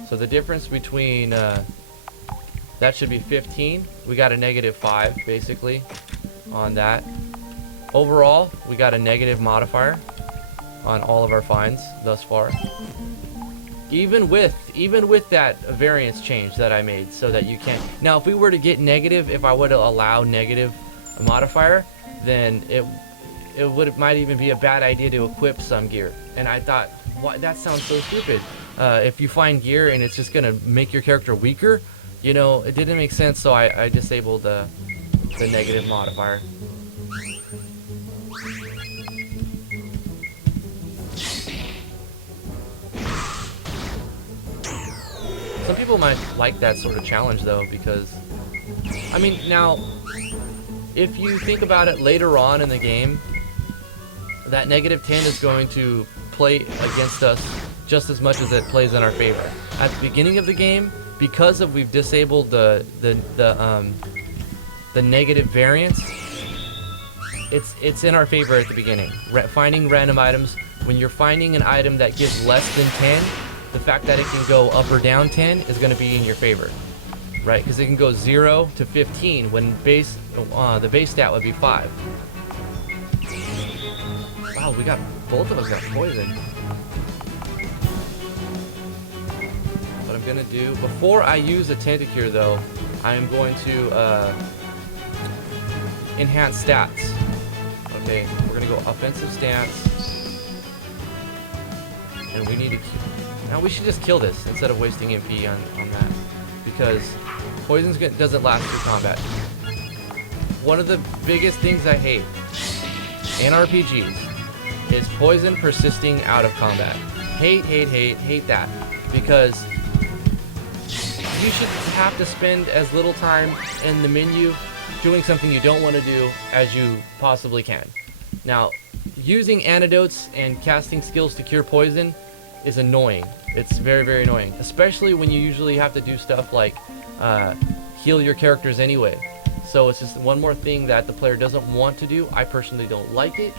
So the difference between that should be 15. We got a -5 basically on that. Overall, we got a negative modifier on all of our finds thus far. Even with that variance change that I made, so that you can't. Now, if we were to get negative, if I would allow negative modifier, then it might even be a bad idea to equip some gear. And I thought, what? That sounds so stupid. If you find gear and it's just gonna make your character weaker, you know, it didn't make sense. So I disabled the negative modifier. Some people might like that sort of challenge though, because I mean, now if you think about it later on in the game, that -10 is going to play against us just as much as it plays in our favor. At the beginning of the game, because we've disabled the negative variance, it's in our favor at the beginning. Finding random items, when you're finding an item that gives less than 10, the fact that it can go up or down 10 is going to be in your favor, right? Because it can go 0 to 15 when the base stat would be 5. Wow, we got, both of us got poisoned. What I'm gonna do, before I use a Tentacure though, I am going to enhance stats. Okay, we're gonna go offensive stance. And we need to now we should just kill this instead of wasting MP on that, because poison doesn't last through combat. One of the biggest things I hate in RPGs is poison persisting out of combat. Hate that, because you should have to spend as little time in the menu doing something you don't want to do as you possibly can. Now, using antidotes and casting skills to cure poison is annoying. It's very, very annoying, especially when you usually have to do stuff like heal your characters anyway. So it's just one more thing that the player doesn't want to do. I personally don't like it.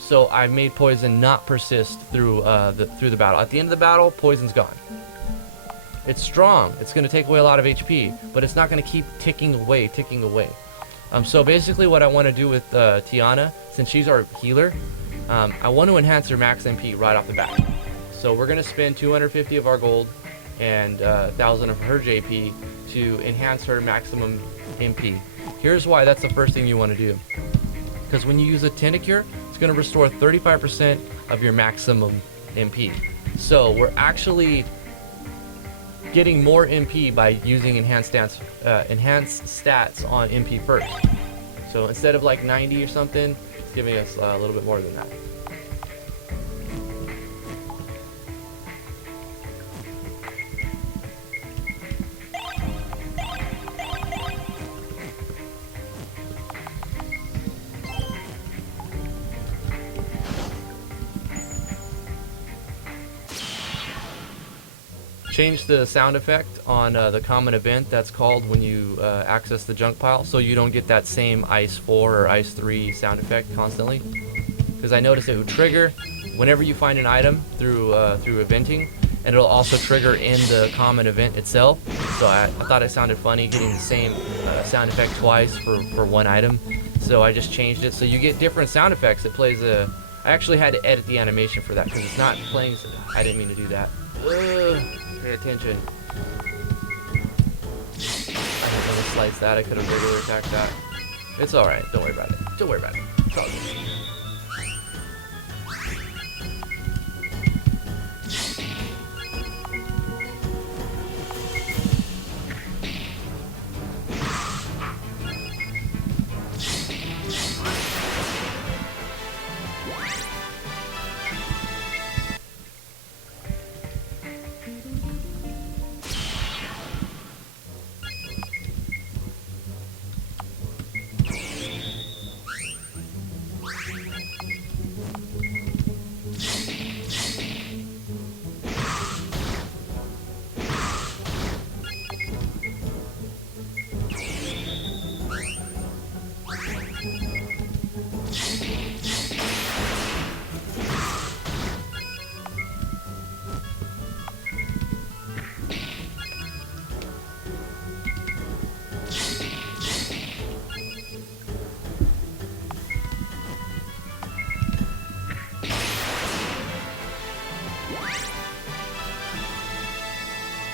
So I made poison not persist through the battle. At the end of the battle, poison's gone. It's strong. It's going to take away a lot of HP, but it's not going to keep ticking away. So basically what I want to do with Tiana, since she's our healer, I want to enhance her max MP right off the bat. So we're going to spend 250 of our gold and 1,000 of her JP to enhance her maximum MP. Here's why that's the first thing you want to do. Because when you use a Tentacure, it's going to restore 35% of your maximum MP. So we're actually getting more MP by using enhanced stats on MP first. So instead of like 90 or something, it's giving us a little bit more than that. Change the sound effect on the common event that's called when you access the junk pile, so you don't get that same Ice 4 or Ice 3 sound effect constantly. Because I noticed it would trigger whenever you find an item through eventing, and it'll also trigger in the common event itself. So I thought it sounded funny getting the same sound effect twice for one item. So I just changed it so you get different sound effects. It plays a... I actually had to edit the animation for that because it's not playing... I didn't mean to do that. Pay attention. I didn't want to slice that. I could have regular attacked that. It's alright. Don't worry about it. Don't worry about it. It's all good.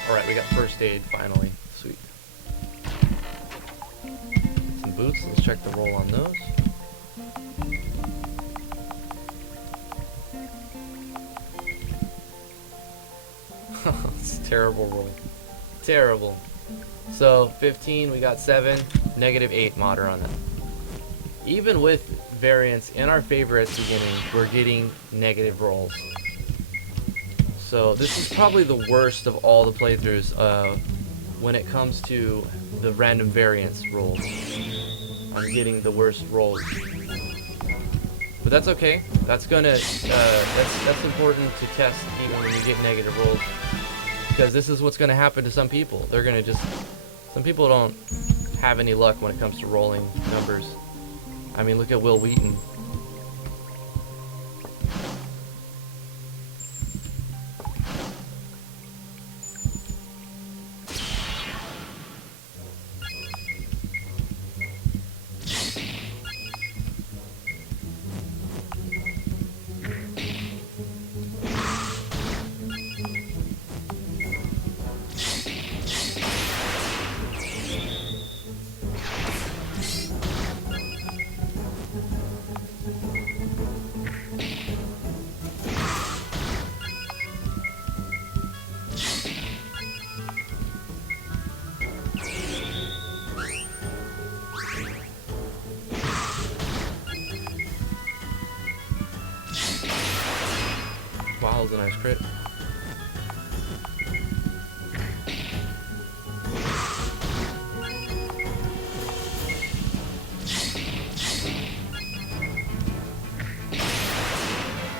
Alright, we got first aid finally. Sweet. Some boots. Let's check the roll on those. It's a terrible roll. Terrible. So 15, we got 7, -8 modder on that. Even with variance in our favor at the beginning, we're getting negative rolls. So this is probably the worst of all the playthroughs when it comes to the random variance rolls. I'm getting the worst rolls. But that's okay. That's gonna that's important to test even when you get negative rolls. Because this is what's gonna happen to some people. They're gonna just... Some people don't have any luck when it comes to rolling numbers. I mean, look at Will Wheaton. Wow, that was a nice crit.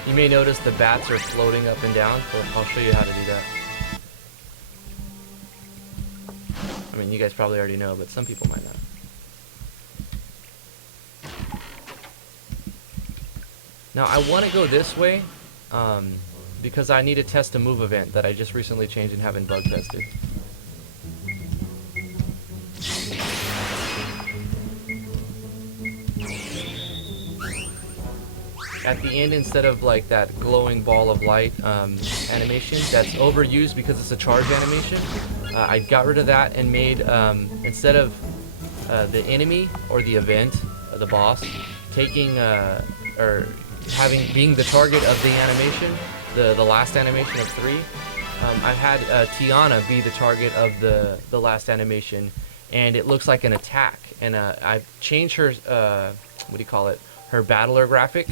You may notice the bats are floating up and down, so I'll show you how to do that. I mean, you guys probably already know, but some people might not. Now, I want to go this way because I need to test a move event that I just recently changed and haven't bug tested. At the end, instead of like that glowing ball of light animation that's overused because it's a charge animation, I got rid of that and made, instead of the enemy or the event, the boss, taking or being the target of the animation, the last animation of 3, I had Tiana be the target of the last animation, and it looks like an attack. And I've changed her, what do you call it? Her battler graphic.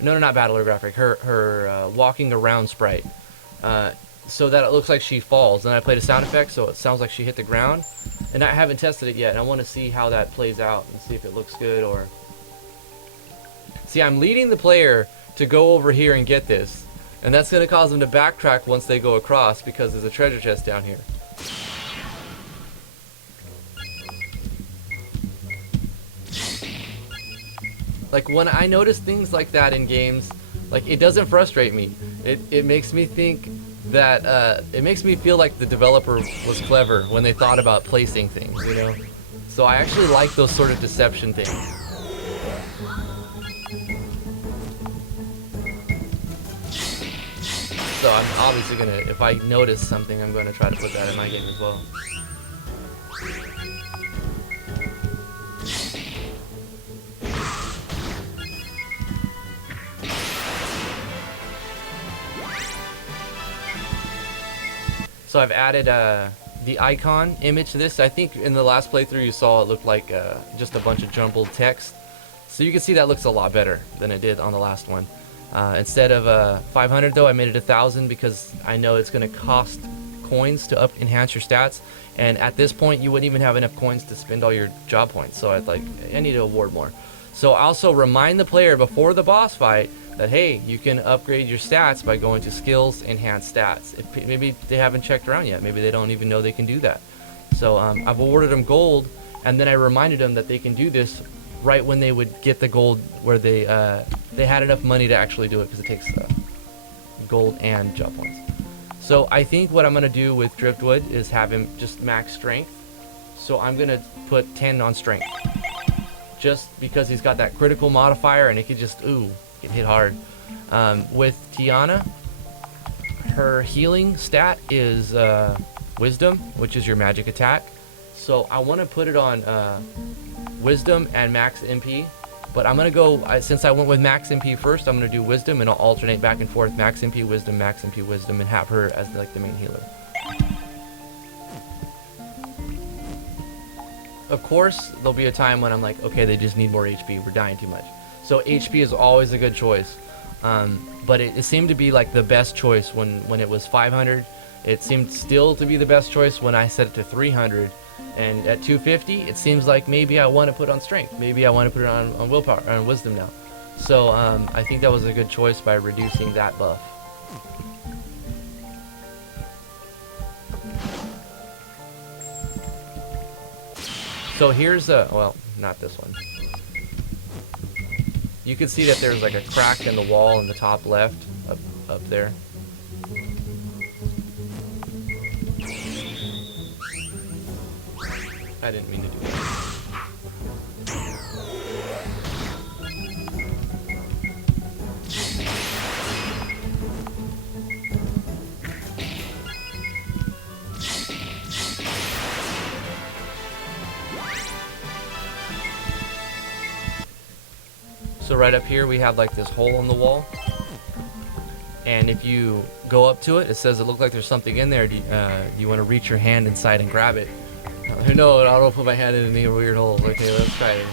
No, not battler graphic. Her walking around sprite, so that it looks like she falls. And I played a sound effect, so it sounds like she hit the ground. And I haven't tested it yet, and I want to see how that plays out and see if it looks good or. See, I'm leading the player to go over here and get this, and that's going to cause them to backtrack once they go across because there's a treasure chest down here. Like, when I notice things like that in games, like, it doesn't frustrate me. It makes me think that, it makes me feel like the developer was clever when they thought about placing things, you know? So I actually like those sort of deception things. So I'm obviously gonna, if I notice something, I'm gonna try to put that in my game as well. So I've added the icon image to this. I think in the last playthrough you saw it looked like just a bunch of jumbled text. So you can see that looks a lot better than it did on the last one. Instead of 500 though, I made it 1,000 because I know it's going to cost coins to enhance your stats. And at this point you wouldn't even have enough coins to spend all your job points. So I need to award more. So also remind the player before the boss fight that, hey, you can upgrade your stats by going to skills, enhance stats. Maybe they haven't checked around yet. Maybe they don't even know they can do that. So I've awarded them gold, and then I reminded them that they can do this right when they would get the gold, where they had enough money to actually do it, because it takes gold and job points. So I think what I'm going to do with Driftwood is have him just max strength. So I'm going to put 10 on strength. Just because he's got that critical modifier and it could just, get hit hard. With Tiana, her healing stat is Wisdom, which is your magic attack. So I want to put it on Wisdom and max MP. But I'm going to go, since I went with max MP first, I'm going to do Wisdom, and I'll alternate back and forth, max MP, Wisdom, and have her as like the main healer. Of course, there'll be a time when I'm like, okay, they just need more HP, we're dying too much. So HP is always a good choice. But it seemed to be like the best choice when it was 500. It seemed still to be the best choice when I set it to 300. And at 250, it seems like maybe I want to put on strength. Maybe I want to put it on willpower, on wisdom now. So I think that was a good choice by reducing that buff. So here's well, not this one. You can see that there's like a crack in the wall in the top left, up there. I didn't mean to do that. So right up here we have like this hole in the wall, and if you go up to it, it says it looks like there's something in there. Do you want to reach your hand inside and grab it? No, I don't put my hand in any weird holes. Okay, let's try it.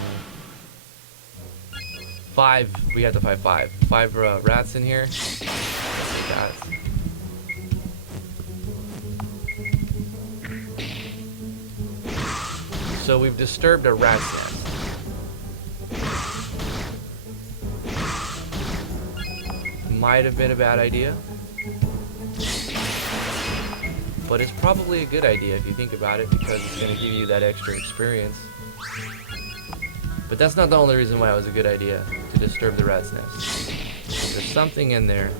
5, we have to fight 5. 5 rats in here. So we've disturbed a rat's nest. Might have been a bad idea. but it's probably a good idea if you think about it, because it's going to give you that extra experience. But that's not the only reason why it was a good idea to disturb the rat's nest. There's something in there.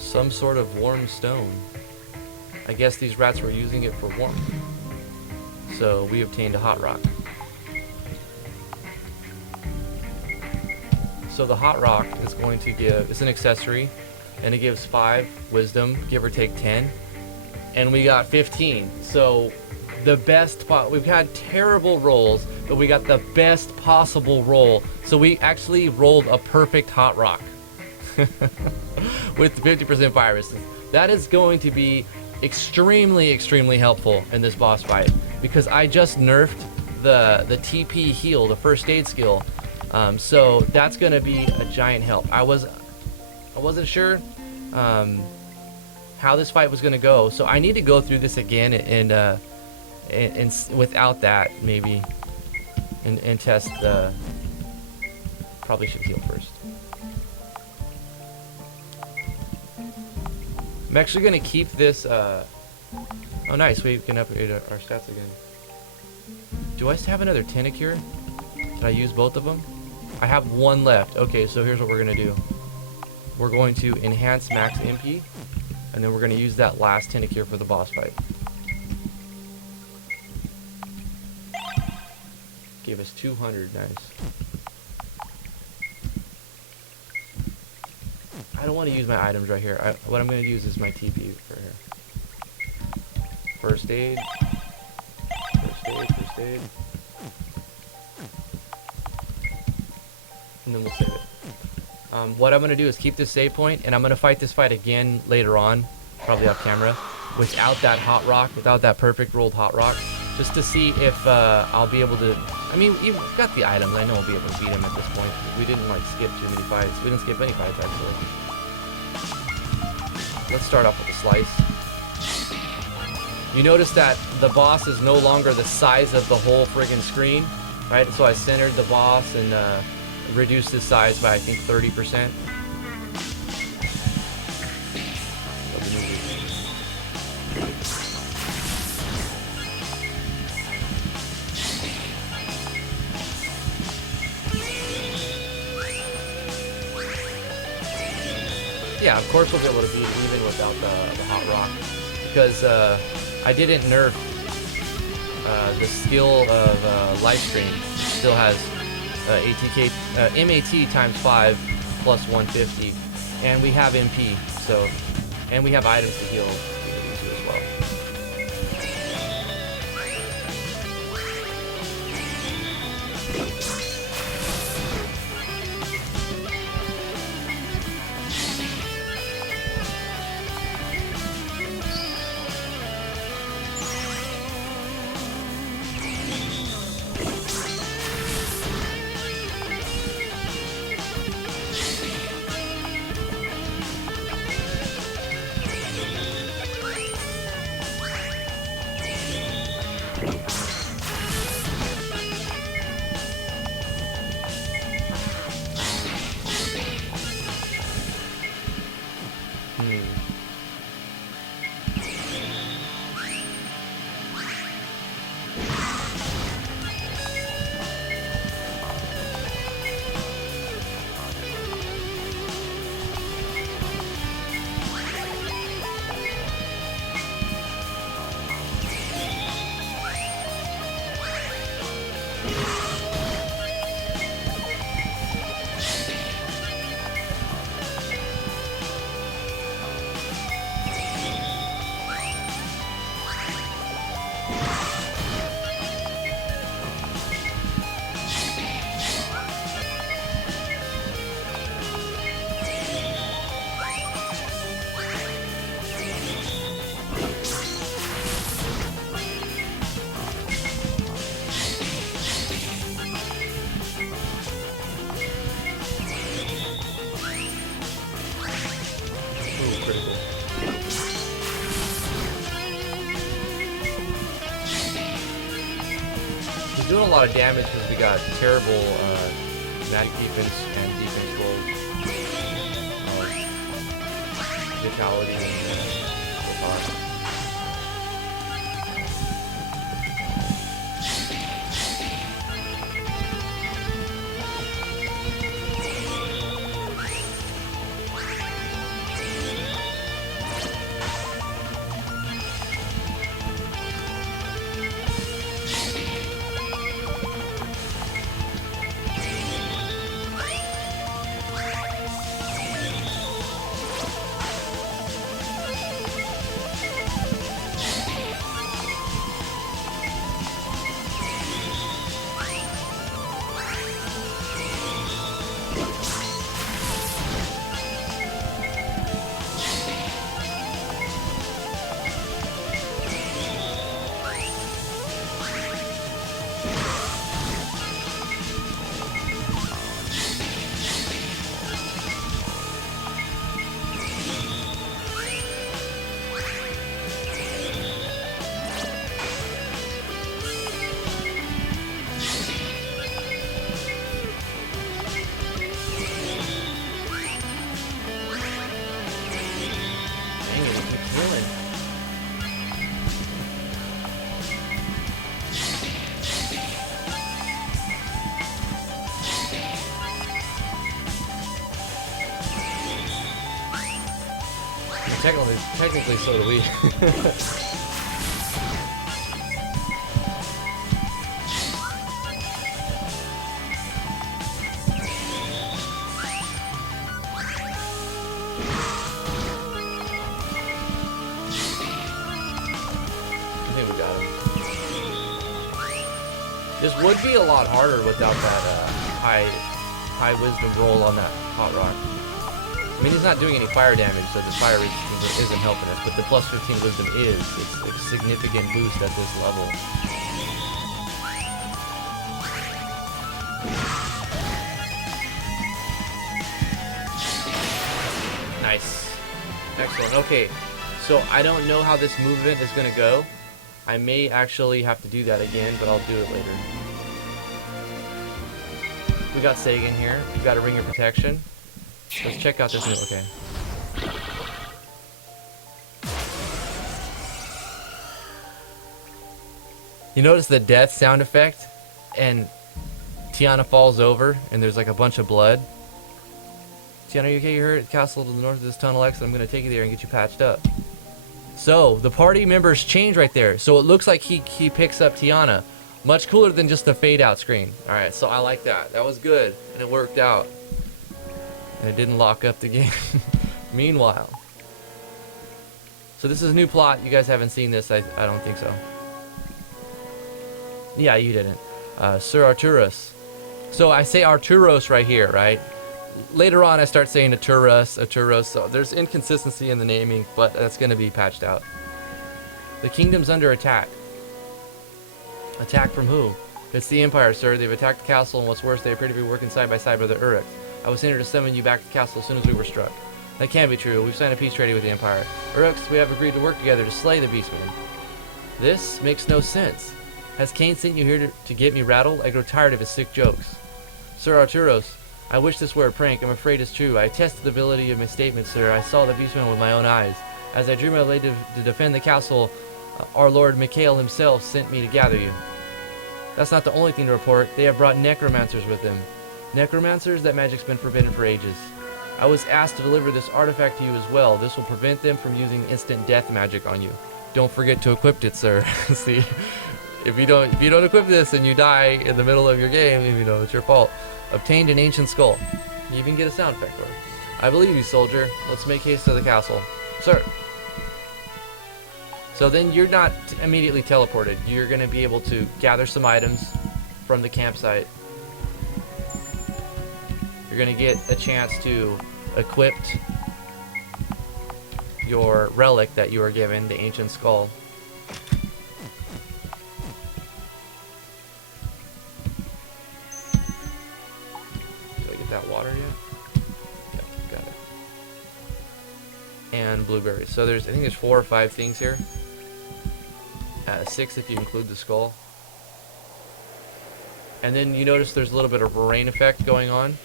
Some sort of warm stone. I guess these rats were using it for warmth. So we obtained a hot rock. So the hot rock is going to give, it's an accessory, and it gives 5 wisdom, give or take 10. And we got 15. So the best, we've had terrible rolls, but we got the best possible roll. So we actually rolled a perfect hot rock. With 50% fire resistance. That is going to be extremely helpful in this boss fight, because I just nerfed the TP heal, the first aid skill. So that's going to be a giant help. I wasn't sure how this fight was going to go, so I need to go through this again and without that maybe and test the. Probably should heal first. I'm actually going to keep this, oh nice, we can upgrade our stats again. Do I still have another Tentacure? Did I use both of them? I have one left. Okay, so here's what we're going to do. We're going to enhance max MP, and then we're going to use that last Tentacure for the boss fight. Gave us 200, nice. I don't want to use my items right here. What I'm going to use is my TP for here. First aid. First aid. And then we'll save it. What I'm going to do is keep this save point, and I'm going to fight this fight again later on, probably off camera, without that hot rock, without that perfect rolled hot rock, just to see if I'll be able to. I mean, you've got the items. I know I'll be able to beat him at this point. We didn't like skip too many fights. We didn't skip any fights actually. Let's start off with a slice. You notice that the boss is no longer the size of the whole friggin' screen, right? So I centered the boss and reduced his size by I think 30%. Yeah, of course we'll be able to beat it even without the hot rock, because I didn't nerf the skill of live stream. Still has ATK MAT times 5 plus 150, and we have MP, so, and we have items to heal as well. pretty cool. He's doing a lot of damage because we got terrible magic defense and defense rolls. Vitality and so technically so do we. I think we got him. This would be a lot harder without that high wisdom roll on that hot rock. I mean, he's not doing any fire damage, so the fire resistance isn't helping us, but the plus 15 wisdom is. It's a significant boost at this level. Nice. Excellent. Okay, so I don't know how this movement is going to go. I may actually have to do that again, but I'll do it later. We got Sagan here. We got a Ring of Protection. Let's check out this new. Okay. You notice the death sound effect, and Tiana falls over, and there's like a bunch of blood. Tiana, you okay? You hurt? Castle to the north of this tunnel X, and I'm gonna take you there and get you patched up. So the party members change right there. So it looks like he picks up Tiana. Much cooler than just the fade out screen. All right, so I like that. That was good, and it worked out. And it didn't lock up the game. Meanwhile. So this is a new plot. You guys haven't seen this. I don't think so. Yeah, you didn't. Sir Arturos. So I say Arturos right here, right? Later on I start saying Arturos. So there's inconsistency in the naming, but that's going to be patched out. The kingdom's under attack. Attack from who? It's the Empire, sir. They've attacked the castle, and what's worse, they appear to be working side by side with the Uruk. I was sent here to summon you back to the castle as soon as we were struck. That can't be true. We've signed a peace treaty with the Empire. Uruks, we have agreed to work together to slay the Beastmen. This makes no sense. Has Cain sent you here to get me rattled? I grow tired of his sick jokes. Sir Arturos, I wish this were a prank. I'm afraid it's true. I tested the validity of my statement, sir. I saw the Beastmen with my own eyes. As I drew my blade to defend the castle, our Lord Mikhail himself sent me to gather you. That's not the only thing to report. They have brought necromancers with them. Necromancers? That magic's been forbidden for ages. I was asked to deliver this artifact to you as well. This will prevent them from using instant death magic on you. Don't forget to equip it, sir. See, if you don't equip this and you die in the middle of your game, you know it's your fault. Obtained an ancient skull. You even get a sound effect for it. I believe you, soldier. Let's make haste to the castle, sir. So then you're not immediately teleported. You're going to be able to gather some items from the campsite. You're going to get a chance to equip your relic that you were given, the ancient skull. Did I get that water yet? Yeah, got it. and blueberries. So I think there's 4 or 5 things here. 6 if you include the skull. And then you notice there's a little bit of a rain effect going on.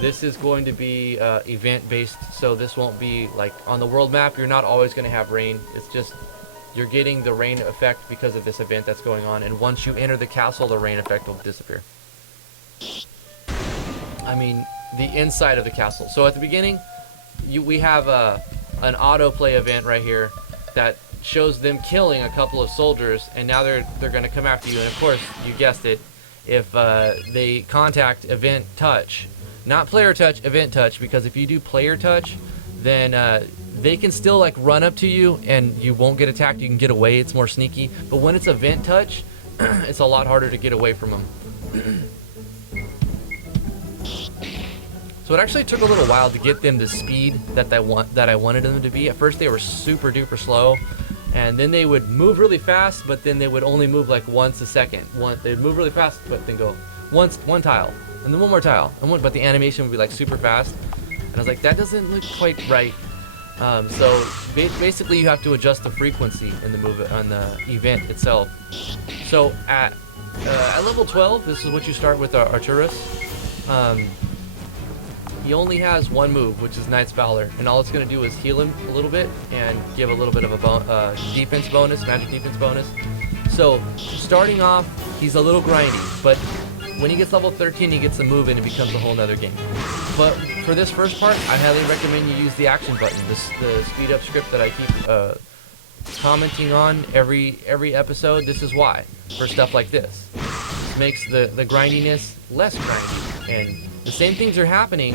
This is going to be event based, so this won't be like on the world map. You're not always going to have rain. It's just you're getting the rain effect because of this event that's going on, and once you enter the castle, the rain effect will disappear. I mean, the inside of the castle. So at the beginning, we have an autoplay event right here that shows them killing a couple of soldiers, and now they're going to come after you. And of course, you guessed it, if they contact event touch, not player touch, event touch, because if you do player touch, then they can still like run up to you and you won't get attacked. You can get away. It's more sneaky. But when it's event touch, it's a lot harder to get away from them. So it actually took a little while to get them the speed that I wanted them to be. At first they were super duper slow, and then they would move really fast, but then they would only move like once a second. They'd move really fast, but then go one tile, and then one more tile, and but the animation would be like super fast. And I was like, that doesn't look quite right. So basically you have to adjust the frequency in the on the event itself. So at level 12, this is what you start with Arturus. He only has 1 move, which is Knight's Valor, and all it's going to do is heal him a little bit and give a little bit of a defense bonus, magic defense bonus. So starting off, he's a little grindy, but when he gets level 13, he gets a move and it becomes a whole nother game. But for this first part, I highly recommend you use the action button, the speed up script that I keep commenting on every episode. This is why, for stuff like this. This makes the grindiness less grindy, and the same things are happening,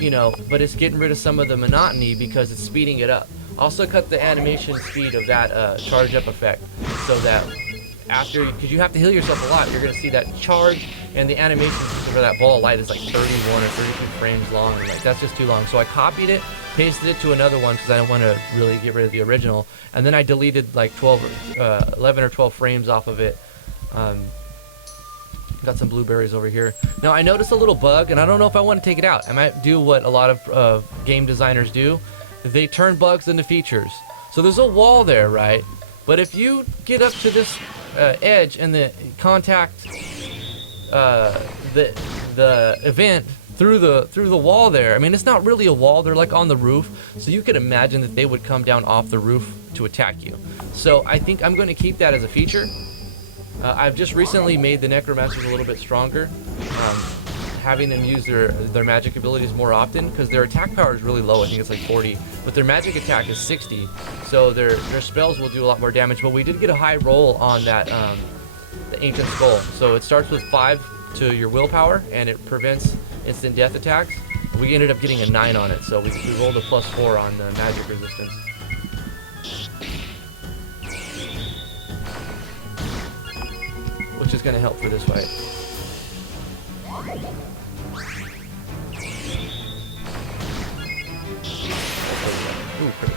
you know, but it's getting rid of some of the monotony because it's speeding it up. Also cut the animation speed of that charge up effect, so that after, because you have to heal yourself a lot, you're going to see that charge, and the animation for that ball of light is like 31 or 32 frames long, and like that's just too long. So I copied it, pasted it to another one because I don't want to really get rid of the original, and then I deleted like 11 or 12 frames off of it. Got some blueberries over here. Now I noticed a little bug, and I don't know if I want to take it out. I might do what a lot of game designers do. They turn bugs into features. So there's a wall there, right? But if you get up to this edge and the contact the event through the wall there, I mean, it's not really a wall. They're like on the roof, so you could imagine that they would come down off the roof to attack you. So I think I'm going to keep that as a feature. I've just recently made the necromancers a little bit stronger, having them use their magic abilities more often, because their attack power is really low. I think it's like 40, but their magic attack is 60, so their spells will do a lot more damage. But we did get a high roll on that the ancient skull, so it starts with 5 to your willpower, and it prevents instant death attacks. We ended up getting a 9 on it, so we rolled a +4 on the magic resistance. Which is going to help for this fight. Ooh, pretty.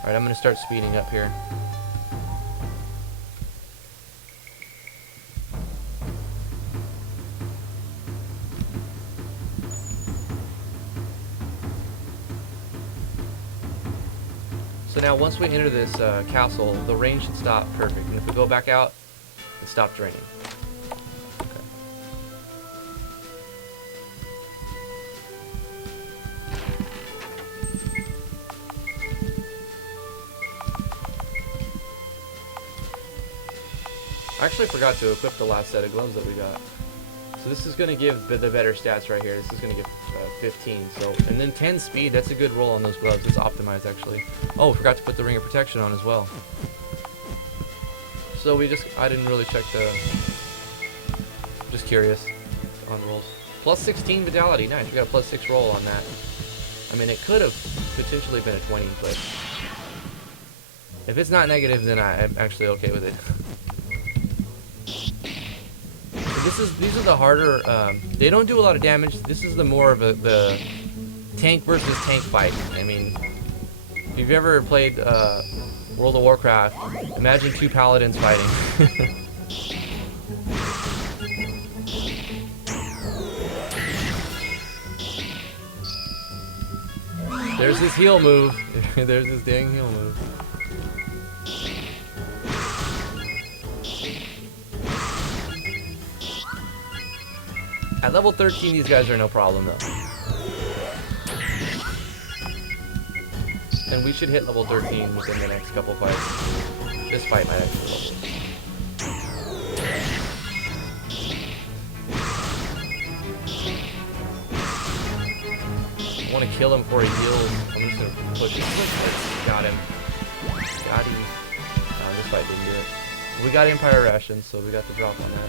Alright, I'm going to start speeding up here. So now once we enter this castle, the rain should stop perfect. And if we go back out, it stopped raining. Okay. I actually forgot to equip the last set of gloves that we got. So this is going to give the better stats right here. This is going to give 15. So, and then 10 speed. That's a good roll on those gloves. It's optimized actually. Oh, forgot to put the ring of protection on as well. So I didn't really check just curious on rolls. Plus 16 vitality. Nice. We got a +6 roll on that. I mean, it could have potentially been a 20, but if it's not negative, then I'm actually okay with it. These are the harder, they don't do a lot of damage. This is the more of the tank versus tank fight. I mean, if you've ever played World of Warcraft, imagine 2 paladins fighting. There's his heal move. There's his dang heal move. At level 13, these guys are no problem though. And we should hit level 13 within the next couple fights. This fight might actually level. I want to kill him before he heals. I'm just going to push him. Got him. Got him. This fight didn't do it. We got Empire Rations, so we got the drop on that.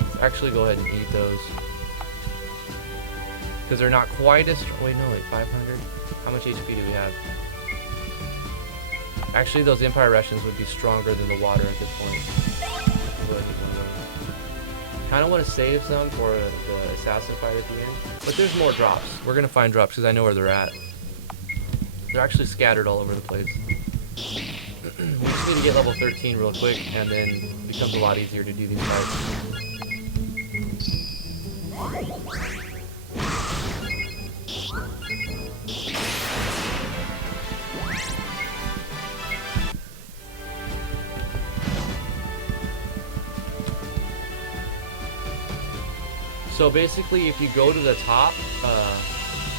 Let's actually go ahead and eat those. Because they're not quite as... Wait, no, wait, 500? How much HP do we have? Actually, those Empire Rations would be stronger than the water at this point. Kind of want to save some for the assassin fight at the end. But there's more drops. We're going to find drops because I know where they're at. They're actually scattered all over the place. We just need to get level 13 real quick, and then it becomes a lot easier to do these fights. So basically, if you go to the top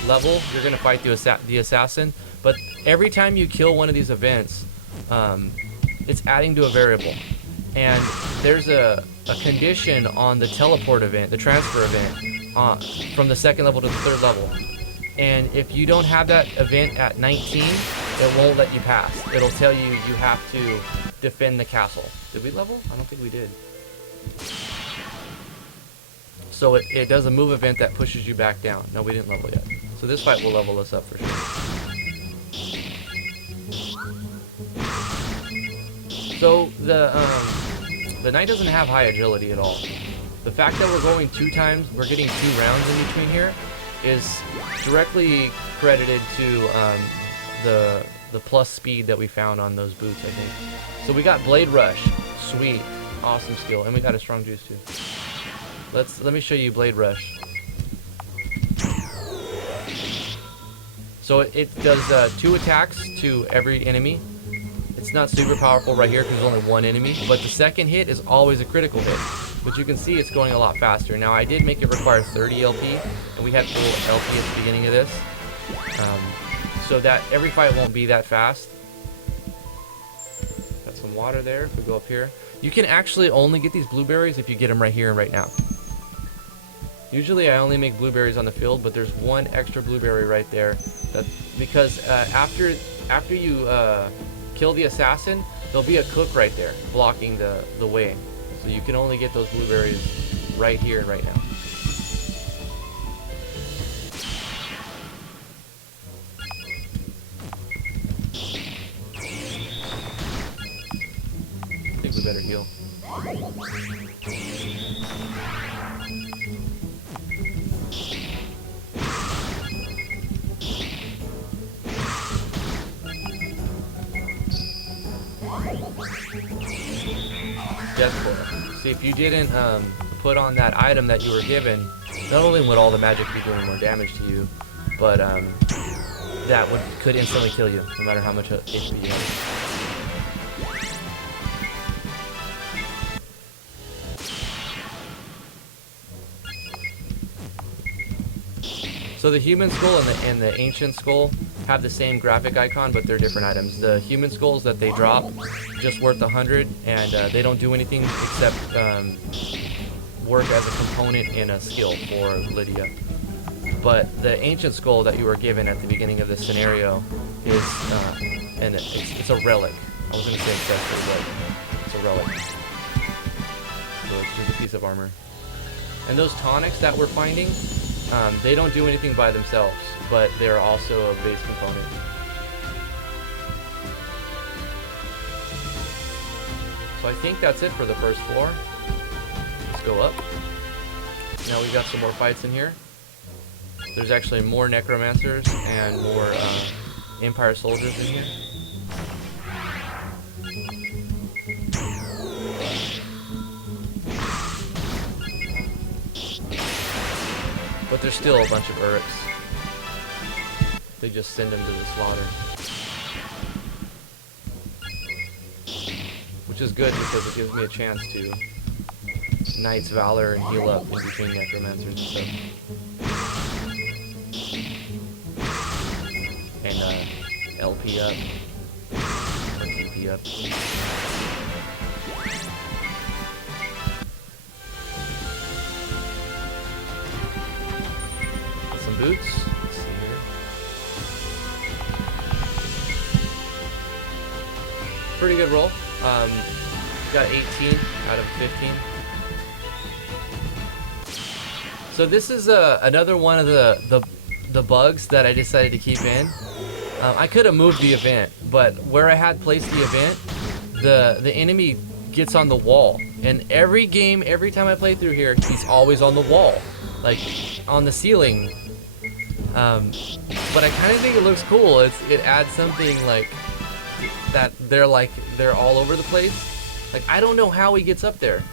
level, you're going to fight the assassin. But every time you kill one of these events, it's adding to a variable. And there's a condition on the teleport event, the transfer event, from the second level to the third level. And if you don't have that event at 19, it won't let you pass. It'll tell you you have to defend the castle. Did we level? I don't think we did. So it does a move event that pushes you back down. No, we didn't level yet. So this fight will level us up for sure. So the knight doesn't have high agility at all. The fact that we're going 2 times, we're getting 2 rounds in between here, is directly credited to the plus speed that we found on those boots, I think. So we got Blade Rush, sweet, awesome skill, and we got a strong juice too. Let me show you Blade Rush. So it does 2 attacks to every enemy. It's not super powerful right here because there's only 1 enemy, but the second hit is always a critical hit. But you can see it's going a lot faster. Now I did make it require 30 LP, and we had full LP at the beginning of this, so that every fight won't be that fast. Got some water there. If we go up here, you can actually only get these blueberries if you get them right here and right now. Usually I only make blueberries on the field, but there's 1 extra blueberry right there. Because after you kill the assassin, there'll be a cook right there blocking the way. So you can only get those blueberries right here and right now. I think we better heal. See, if you didn't put on that item that you were given, not only would all the magic be doing more damage to you, but that could instantly kill you, no matter how much HP you have. So the human skull and the ancient skull have the same graphic icon, but they're different items. The human skulls that they drop just worth 100, and they don't do anything except work as a component in a skill for Lydia. But the ancient skull that you were given at the beginning of this scenario is, and it's a relic. I was going to say accessory, but it's a relic. So it's just a piece of armor. And those tonics that we're finding, they don't do anything by themselves, but they're also a base component. So I think that's it for the first floor. Let's go up. Now we've got some more fights in here. There's actually more necromancers and more Empire soldiers in here. But there's still a bunch of Uruks. They just send them to the slaughter. Which is good because it gives me a chance to Knight's Valor and heal up in between Necromancers and stuff. And LP up. Or TP up. Get some boots. Let's see here. Pretty good roll. Got 18 out of 15. So this is another one of the bugs that I decided to keep in. I could have moved the event, but where I had placed the event, the enemy gets on the wall. And every game, every time I play through here, he's always on the wall, like on the ceiling. But I kind of think it looks cool. It adds something like that. They're all over the place. Like, I don't know how he gets up there,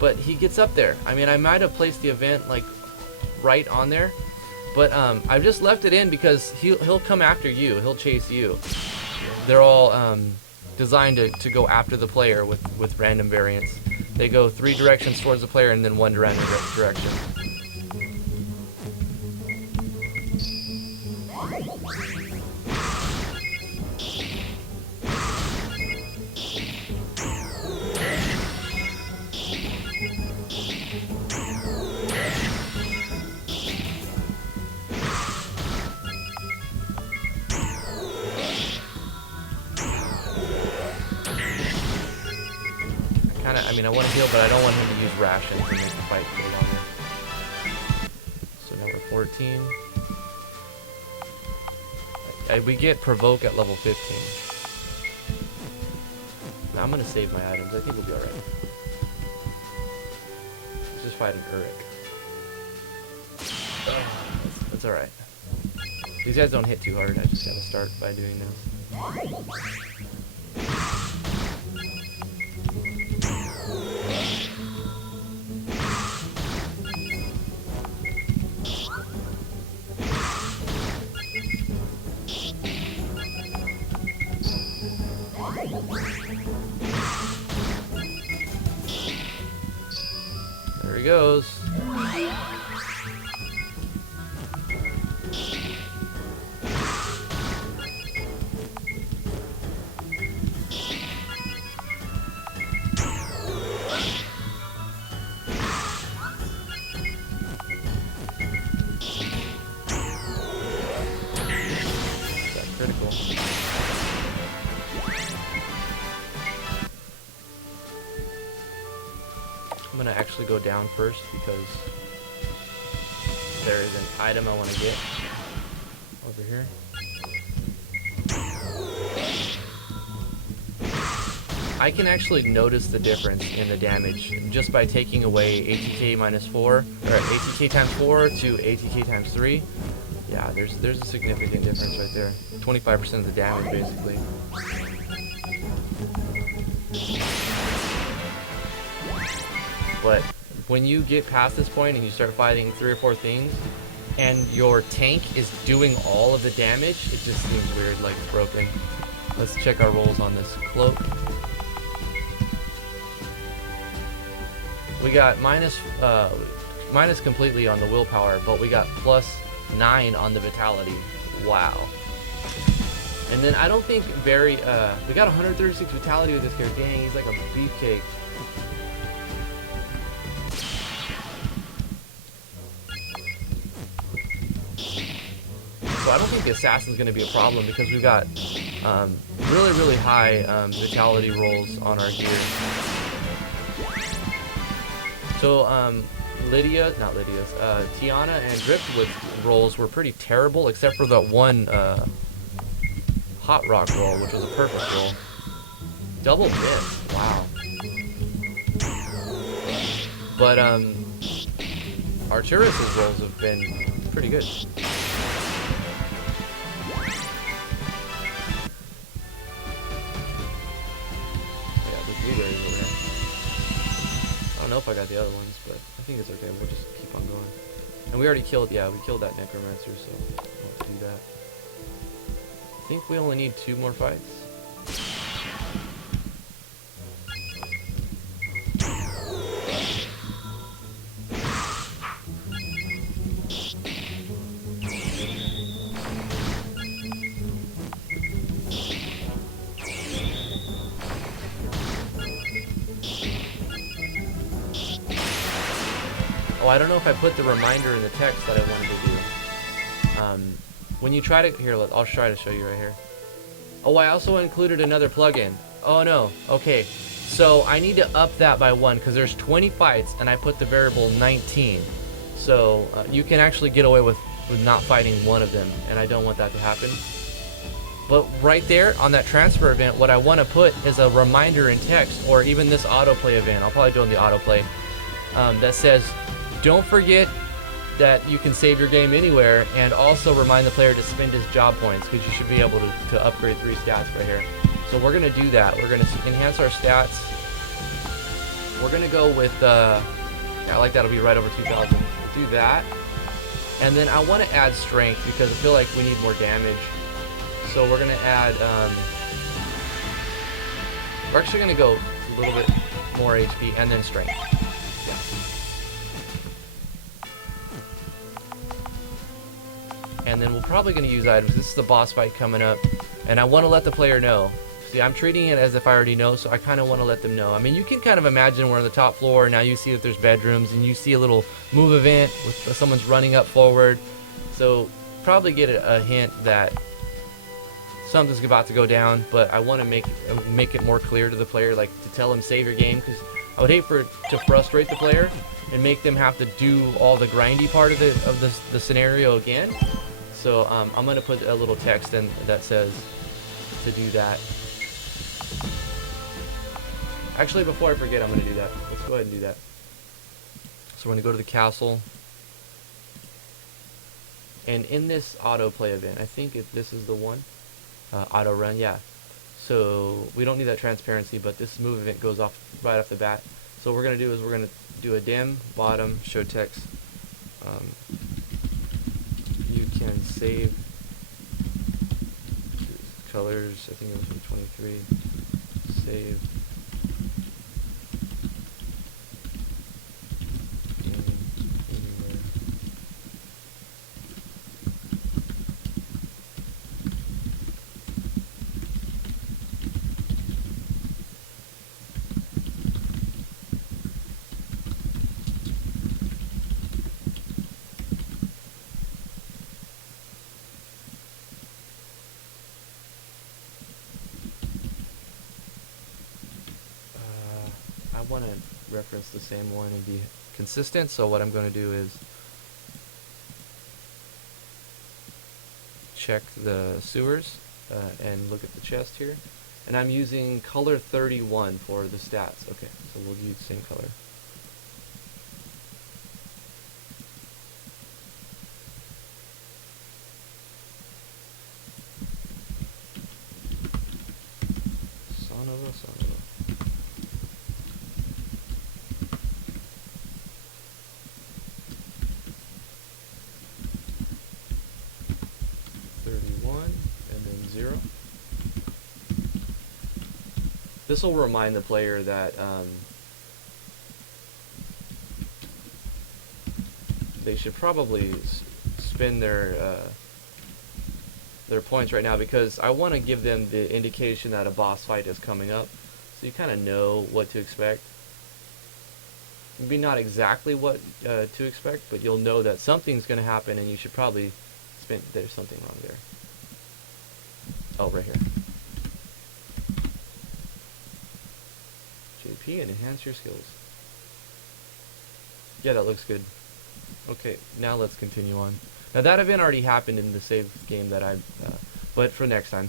but he gets up there. I mean, I might have placed the event like right on there, but I've just left it in because he'll come after you. He'll chase you. They're all designed to go after the player with random variants. They go 3 directions towards the player and then 1 random direction. I mean, I want to heal, but I don't want him to use rations to make the fight go longer. So now we're 14. We get provoke at level 15. Now I'm gonna save my items. I think we'll be alright. Let's just fight an Uric. Oh, that's alright. These guys don't hit too hard. I just gotta start by doing this. There he goes. That's critical. I'm gonna actually go down first because there is an item I want to get over here. I can actually notice the difference in the damage just by taking away ATK minus 4 or ATK times 4 to ATK times 3. Yeah, there's a significant difference right there. 25% of the damage basically. But when you get past this point and you start fighting 3 or 4 things, and your tank is doing all of the damage, it just seems weird, like it's broken. Let's check our rolls on this cloak. We got minus completely on the willpower, but we got plus 9 on the vitality. Wow. And then I don't think we got 136 vitality with this character. Dang, he's like a beefcake. So I don't think the assassin's going to be a problem because we've got really high vitality rolls on our gear. So Tiana and Driftwood's rolls were pretty terrible except for that one hot rock roll, which was a perfect roll. Double miss, wow. But Arturus' rolls have been pretty good. Blueberries over there. I don't know if I got the other ones, but I think it's okay. We'll just keep on going. And we already killed, yeah, we killed that necromancer, so we'll have to do that. I think we only need 2 more fights. Oh, I don't know if I put the reminder in the text that I wanted to do. When you try to, here, I'll try to show you right here. Oh, I also included another plugin. Oh no, okay. So I need to up that by 1 because there's 20 fights and I put the variable 19. So you can actually get away with not fighting one of them, and I don't want that to happen. But right there on that transfer event, what I want to put is a reminder in text, or even this autoplay event. I'll probably do it in the autoplay. That says, don't forget that you can save your game anywhere, and also remind the player to spend his job points, because you should be able to upgrade 3 stats right here. So we're going to do that. We're going to enhance our stats. We're going to go with, yeah, I like that'll be right over 2,000. We'll do that. And then I want to add strength, because I feel like we need more damage. So we're going to add, we're actually going to go a little bit more HP, and then strength. And then we're probably going to use items. This is the boss fight coming up, and I want to let the player know. See, I'm treating it as if I already know, so I kind of want to let them know. I mean, you can kind of imagine we're on the top floor, and now you see that there's bedrooms, and you see a little move event with someone's running up forward. So probably get a hint that something's about to go down, but I want to make it more clear to the player, like to tell them save your game, because I would hate to frustrate the player and make them have to do all the grindy part of the scenario again. So I'm going to put a little text in that says to do that. Actually, before I forget, I'm going to do that. Let's go ahead and do that. So we're going to go to the castle. And in this autoplay event, I think this is the one. Auto run, yeah. So we don't need that transparency, but this move event goes off right off the bat. So what we're going to do is we're going to do a dim, bottom, show text. You can save colors, I think it was from 23. Save. I want to reference the same one and be consistent, so what I'm going to do is check the sewers and look at the chest here, and I'm using color 31 for the stats. Okay, so we'll use the same color. Son of a. 31 and then 0. This will remind the player that they should probably spend their points right now, because I want to give them the indication that a boss fight is coming up, so you kind of know what to expect. Maybe not exactly what to expect, but you'll know that something's going to happen, and you should probably spend. There's something wrong there. Oh, right here. JP and enhance your skills. Yeah, that looks good. Okay, now let's continue on. Now that event already happened in the save game that I, but for next time.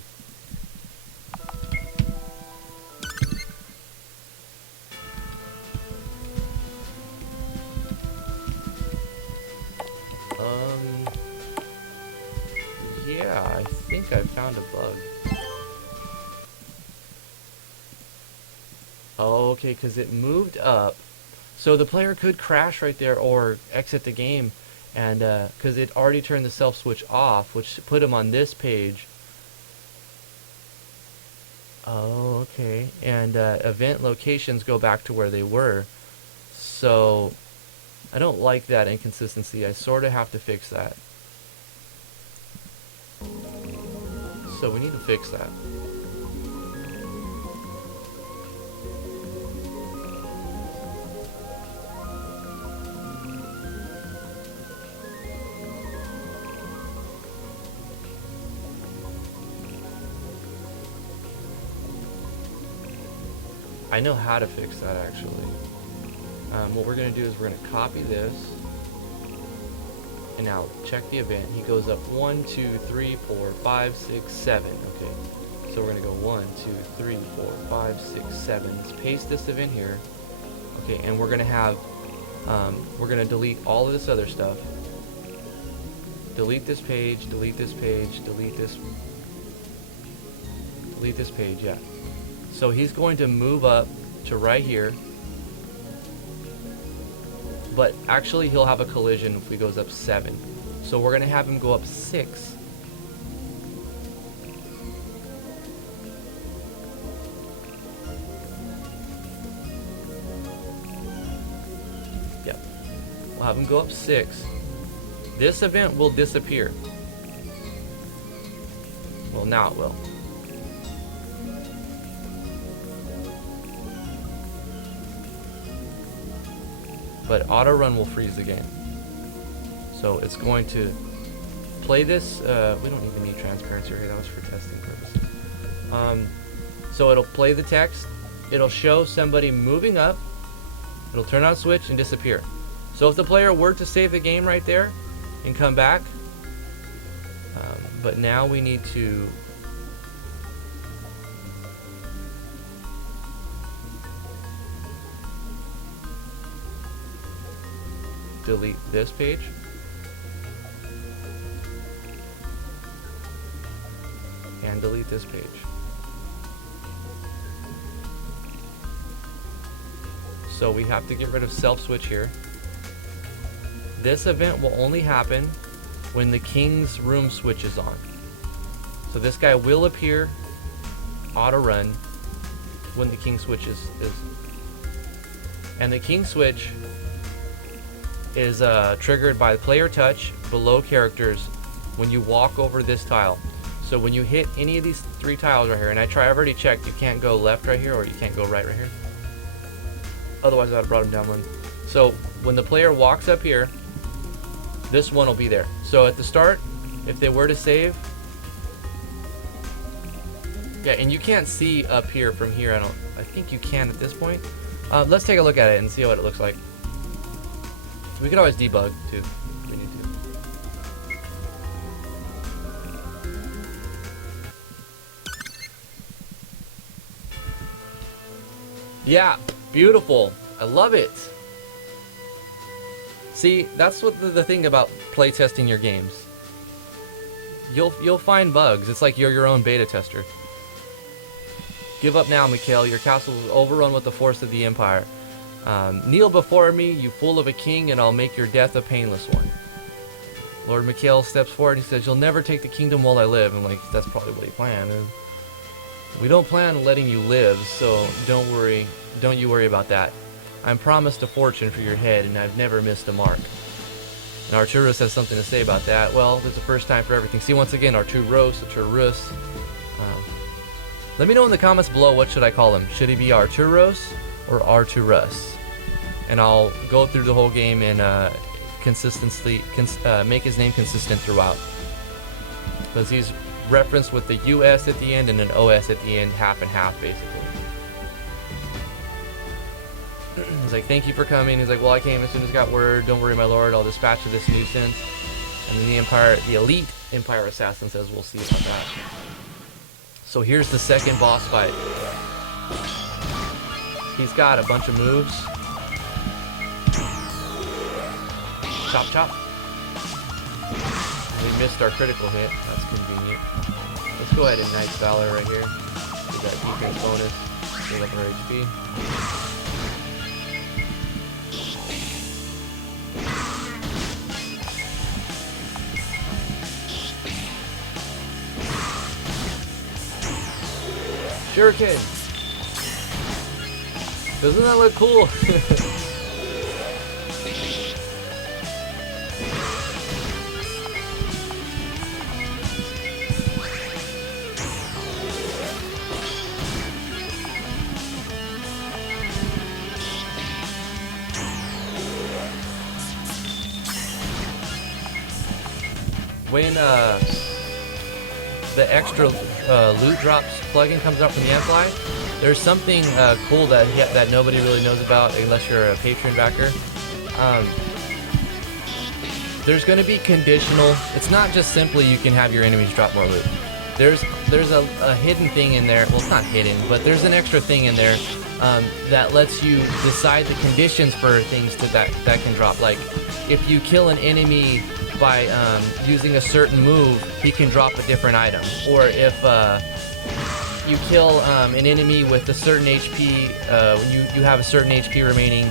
Yeah, I think I found a bug. Oh, okay, because it moved up. So the player could crash right there or exit the game, and because it already turned the self switch off, which put him on this page. Oh, okay. And event locations go back to where they were. So I don't like that inconsistency. I sort of have to fix that. So we need to fix that. I know how to fix that actually. What we're going to do is we're going to copy this. And now check the event. He goes up 1, 2, 3, 4, 5, 6, 7. Okay. So we're going to go 1, 2, 3, 4, 5, 6, 7. Let's paste this event here. Okay, and we're going to have, we're going to delete all of this other stuff. Delete this page, delete this page, delete this page, yeah. So he's going to move up to right here. But actually he'll have a collision if he goes up 7. So we're going to have him go up 6. Yep. We'll have him go up 6. This event will disappear. Well, now it will. But auto run will freeze the game. So it's going to play this. We don't even need transparency here. That was for testing purposes. So it'll play the text. It'll show somebody moving up. It'll turn on a switch and disappear. So if the player were to save the game right there and come back, but now we need to delete this page. And delete this page. So we have to get rid of self switch here. This event will only happen when the king's room switch is on. So this guy will appear auto run when the king switch is and the king switch is triggered by player touch below characters when you walk over this tile. So when you hit any of these 3 tiles right here, and I've already checked, you can't go left right here or you can't go right here. Otherwise I would have brought him down one. So when the player walks up here, this one will be there. So at the start, if they were to save, yeah, and you can't see up here from here. I think you can at this point. Let's take a look at it and see what it looks like. We could always debug too if we need to. Yeah, beautiful. I love it. See, that's what the thing about playtesting your games. You'll find bugs. It's like you're your own beta tester. Give up now, Mikhail. Your castle is overrun with the force of the Empire. Kneel before me, you fool of a king, and I'll make your death a painless one. Lord Mikhail steps forward and he says, you'll never take the kingdom while I live. And like, that's probably what he planned. And we don't plan on letting you live, so don't you worry about that. I'm promised a fortune for your head, and I've never missed a mark. And Arturus has something to say about that. Well, there's a first time for everything. See, once again, Arturus. Let me know in the comments below, what should I call him? Should he be Arturos or Arturus? And I'll go through the whole game and make his name consistent throughout. Because he's referenced with the US at the end and an OS at the end, half and half, basically. He's like, thank you for coming. He's like, well, I came as soon as I got word. Don't worry, my lord. I'll dispatch of this nuisance. And then the elite Empire assassin says, we'll see about that. So here's the second boss fight. He's got a bunch of moves. Chop, chop. We missed our critical hit. That's convenient. Let's go ahead and Knight's Valor right here. Get that defense bonus. Gain up our HP. Shuriken. Doesn't that look cool? When the extra loot drops plugin comes out from Yanfly, there's something cool that nobody really knows about unless you're a Patreon backer. There's going to be conditional. It's not just simply you can have your enemies drop more loot. There's a hidden thing in there. Well, it's not hidden, but there's an extra thing in there that lets you decide the conditions for things that can drop. Like if you kill an enemy by using a certain move, he can drop a different item. Or if you kill an enemy with a certain HP, when you have a certain HP remaining,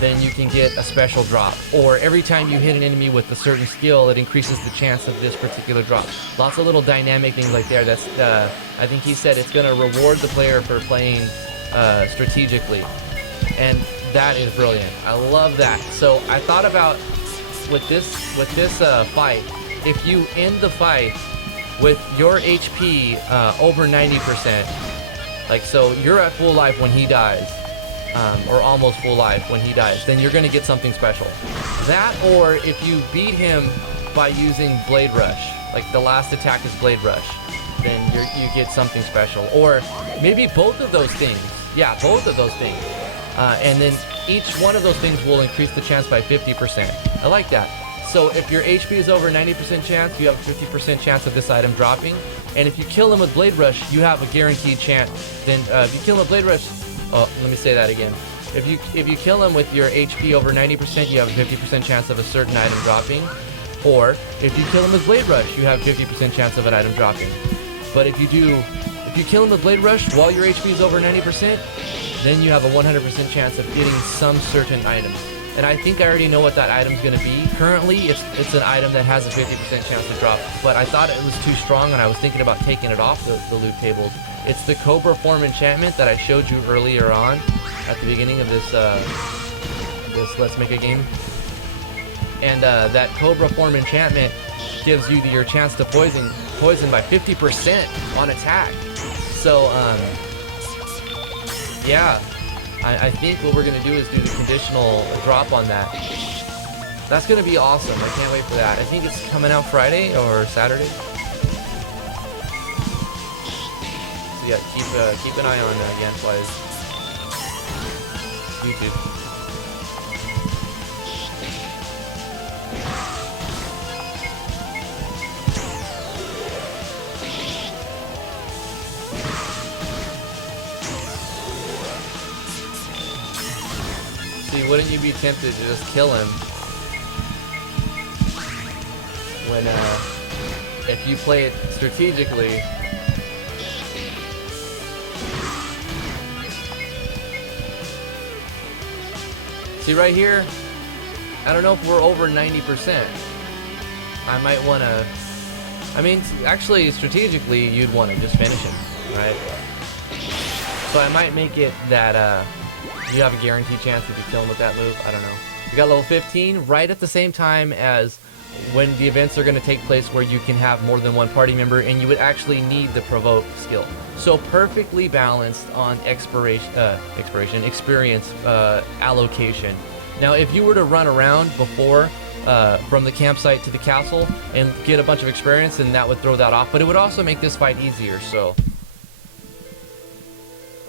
then you can get a special drop. Or every time you hit an enemy with a certain skill, it increases the chance of this particular drop. Lots of little dynamic things like there. That's I think he said it's going to reward the player for playing strategically, and that is brilliant. I love that. So I thought about with this fight, if you end the fight with your HP over 90%, like so you're at full life when he dies, or almost full life when he dies, then you're gonna get something special. That, or if you beat him by using Blade Rush, like the last attack is Blade Rush, then you get something special. Or maybe both of those things. Yeah, both of those things. And then each one of those things will increase the chance by 50%. I like that. So if your HP is over 90% chance, you have a 50% chance of this item dropping. And if you kill him with Blade Rush, you have a guaranteed chance. Then if you kill him with Blade Rush, oh, let me say that again. If you kill him with your HP over 90%, you have a 50% chance of a certain item dropping. Or if you kill him with Blade Rush, you have 50% chance of an item dropping. But if you kill him with Blade Rush while your HP is over 90%, then you have a 100% chance of getting some certain item. And I think I already know what that item's going to be. Currently, it's an item that has a 50% chance to drop, but I thought it was too strong and I was thinking about taking it off the loot tables. It's the Cobra Form enchantment that I showed you earlier on at the beginning of this Let's Make a Game. And that Cobra Form enchantment gives you your chance to poison by 50% on attack. So, yeah, I think what we're going to do is do the conditional drop on that. That's going to be awesome. I can't wait for that. I think it's coming out Friday or Saturday. So yeah, keep an eye on Yanfly's YouTube. See, wouldn't you be tempted to just kill him when, if you play it strategically? See right here, I don't know if we're over 90%. I might want to, I mean, actually strategically you'd want to just finish him, right? So I might make it that, you have a guaranteed chance if you kill him with that move. I don't know. We got level 15 right at the same time as when the events are going to take place where you can have more than one party member and you would actually need the provoke skill. So perfectly balanced on experience allocation. Now if you were to run around before from the campsite to the castle and get a bunch of experience, then that would throw that off, but it would also make this fight easier. So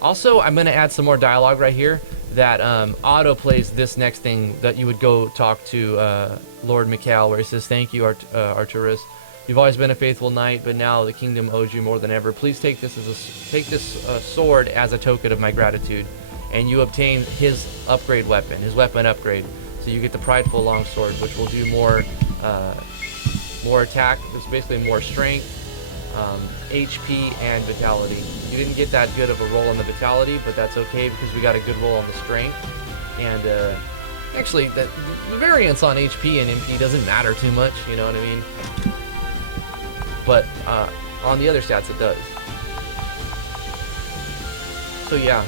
also, I'm going to add some more dialogue right here that auto plays this next thing that you would go talk to Lord Mikhail, where he says, "Thank you, Arturus. You've always been a faithful knight, but now the kingdom owes you more than ever. Please take this sword as a token of my gratitude." And you obtain his upgrade weapon, his weapon upgrade. So you get the prideful longsword, which will do more attack. It's basically more strength, HP, and vitality. You didn't get that good of a roll on the vitality, but that's okay because we got a good roll on the strength. And actually, the variance on HP and MP doesn't matter too much, you know what I mean? But on the other stats, it does. So yeah.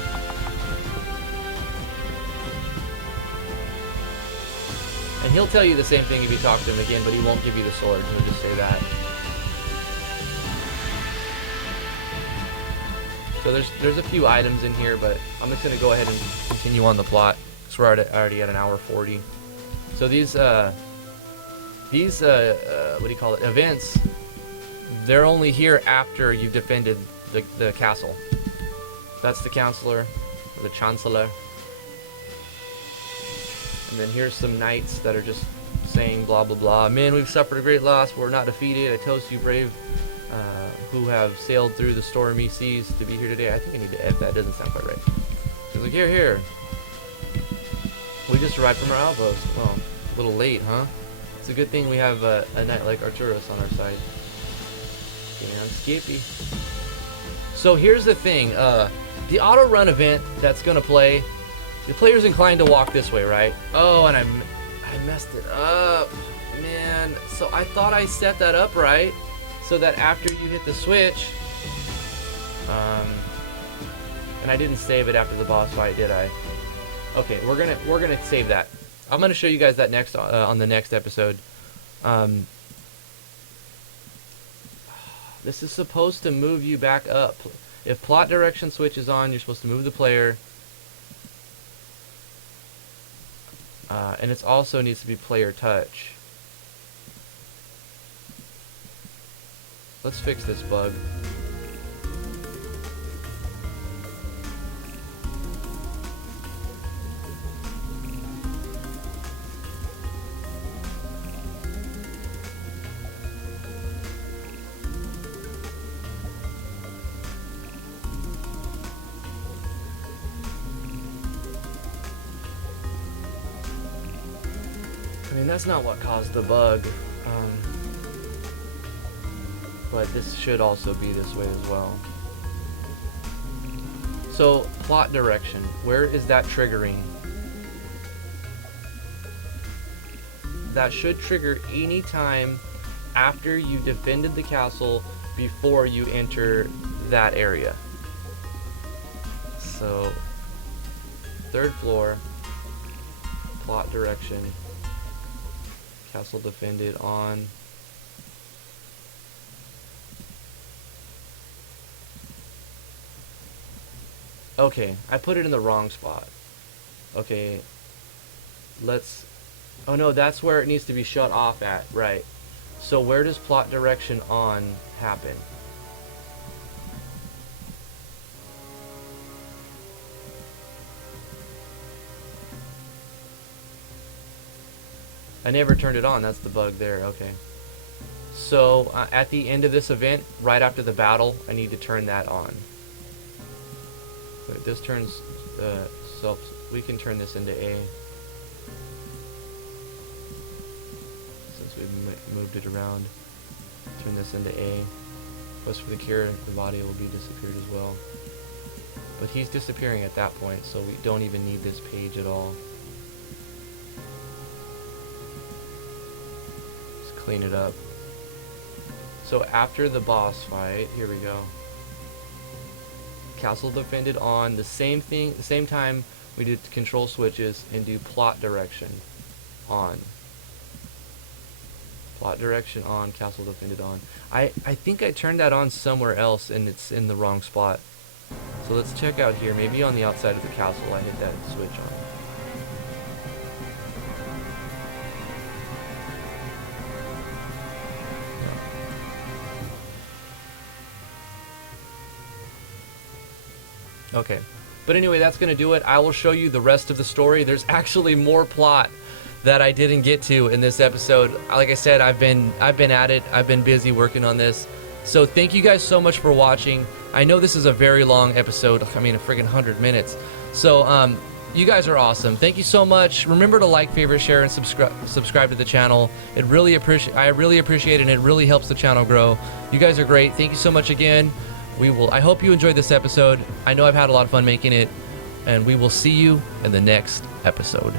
And he'll tell you the same thing if you talk to him again, but he won't give you the sword. He'll just say that. So there's a few items in here, but I'm just gonna go ahead and continue on the plot because we're already at an hour 40. So these what do you call it, events, they're only here after you've defended the castle. That's the counselor, or the chancellor. And then here's some knights that are just saying blah blah blah. Men, we've suffered a great loss, but we're not defeated. I toast you, brave, who have sailed through the stormy seas to be here today. I think I need to edit that. Doesn't sound quite right. She's like, here. We just arrived from our outpost. Well, a little late, huh? It's a good thing we have a knight like Arturus on our side. Damn Skippy. So here's the thing. The auto run event that's gonna play. The player's inclined to walk this way, right? Oh, and I messed it up, man. So I thought I set that up right, so that after you hit the switch, and I didn't save it after the boss fight, did I? Okay, we're gonna save that. I'm gonna show you guys that next on the next episode. This is supposed to move you back up. If plot direction switch is on, you're supposed to move the player. And it also needs to be player touch. Let's fix this bug. I mean, that's not what caused the bug, but this should also be this way as well. So, plot direction, where is that triggering? That should trigger any time after you defended the castle before you enter that area. So, 3rd floor, plot direction. Castle defended on. Okay, I put it in the wrong spot. Okay, let's. Oh no, that's where it needs to be shut off at, right? So where does plot direction on happen? I never turned it on. That's the bug there. Okay. So at the end of this event, right after the battle, I need to turn that on. So this turns self. We can turn this into A. Since we've moved it around, turn this into A. Plus for the cure, the body will be disappeared as well. But he's disappearing at that point, so we don't even need this page at all. Clean it up. So after the boss fight, here we go. Castle defended on, the same thing, the same time we did control switches and do plot direction on. Plot direction on, castle defended on. I think I turned that on somewhere else and it's in the wrong spot. So let's check out here. Maybe on the outside of the castle I hit that switch on. Okay, but anyway, that's gonna do it. I will show you the rest of the story. There's actually more plot that I didn't get to in this episode. Like I said, I've been at it. I've been busy working on this. So thank you guys so much for watching. I know this is a very long episode. I mean, a friggin' 100 minutes. So you guys are awesome. Thank you so much. Remember to like, favorite, share, and subscribe to the channel. I really appreciate it, and it really helps the channel grow. You guys are great. Thank you so much again. I hope you enjoyed this episode. I know I've had a lot of fun making it, and we will see you in the next episode.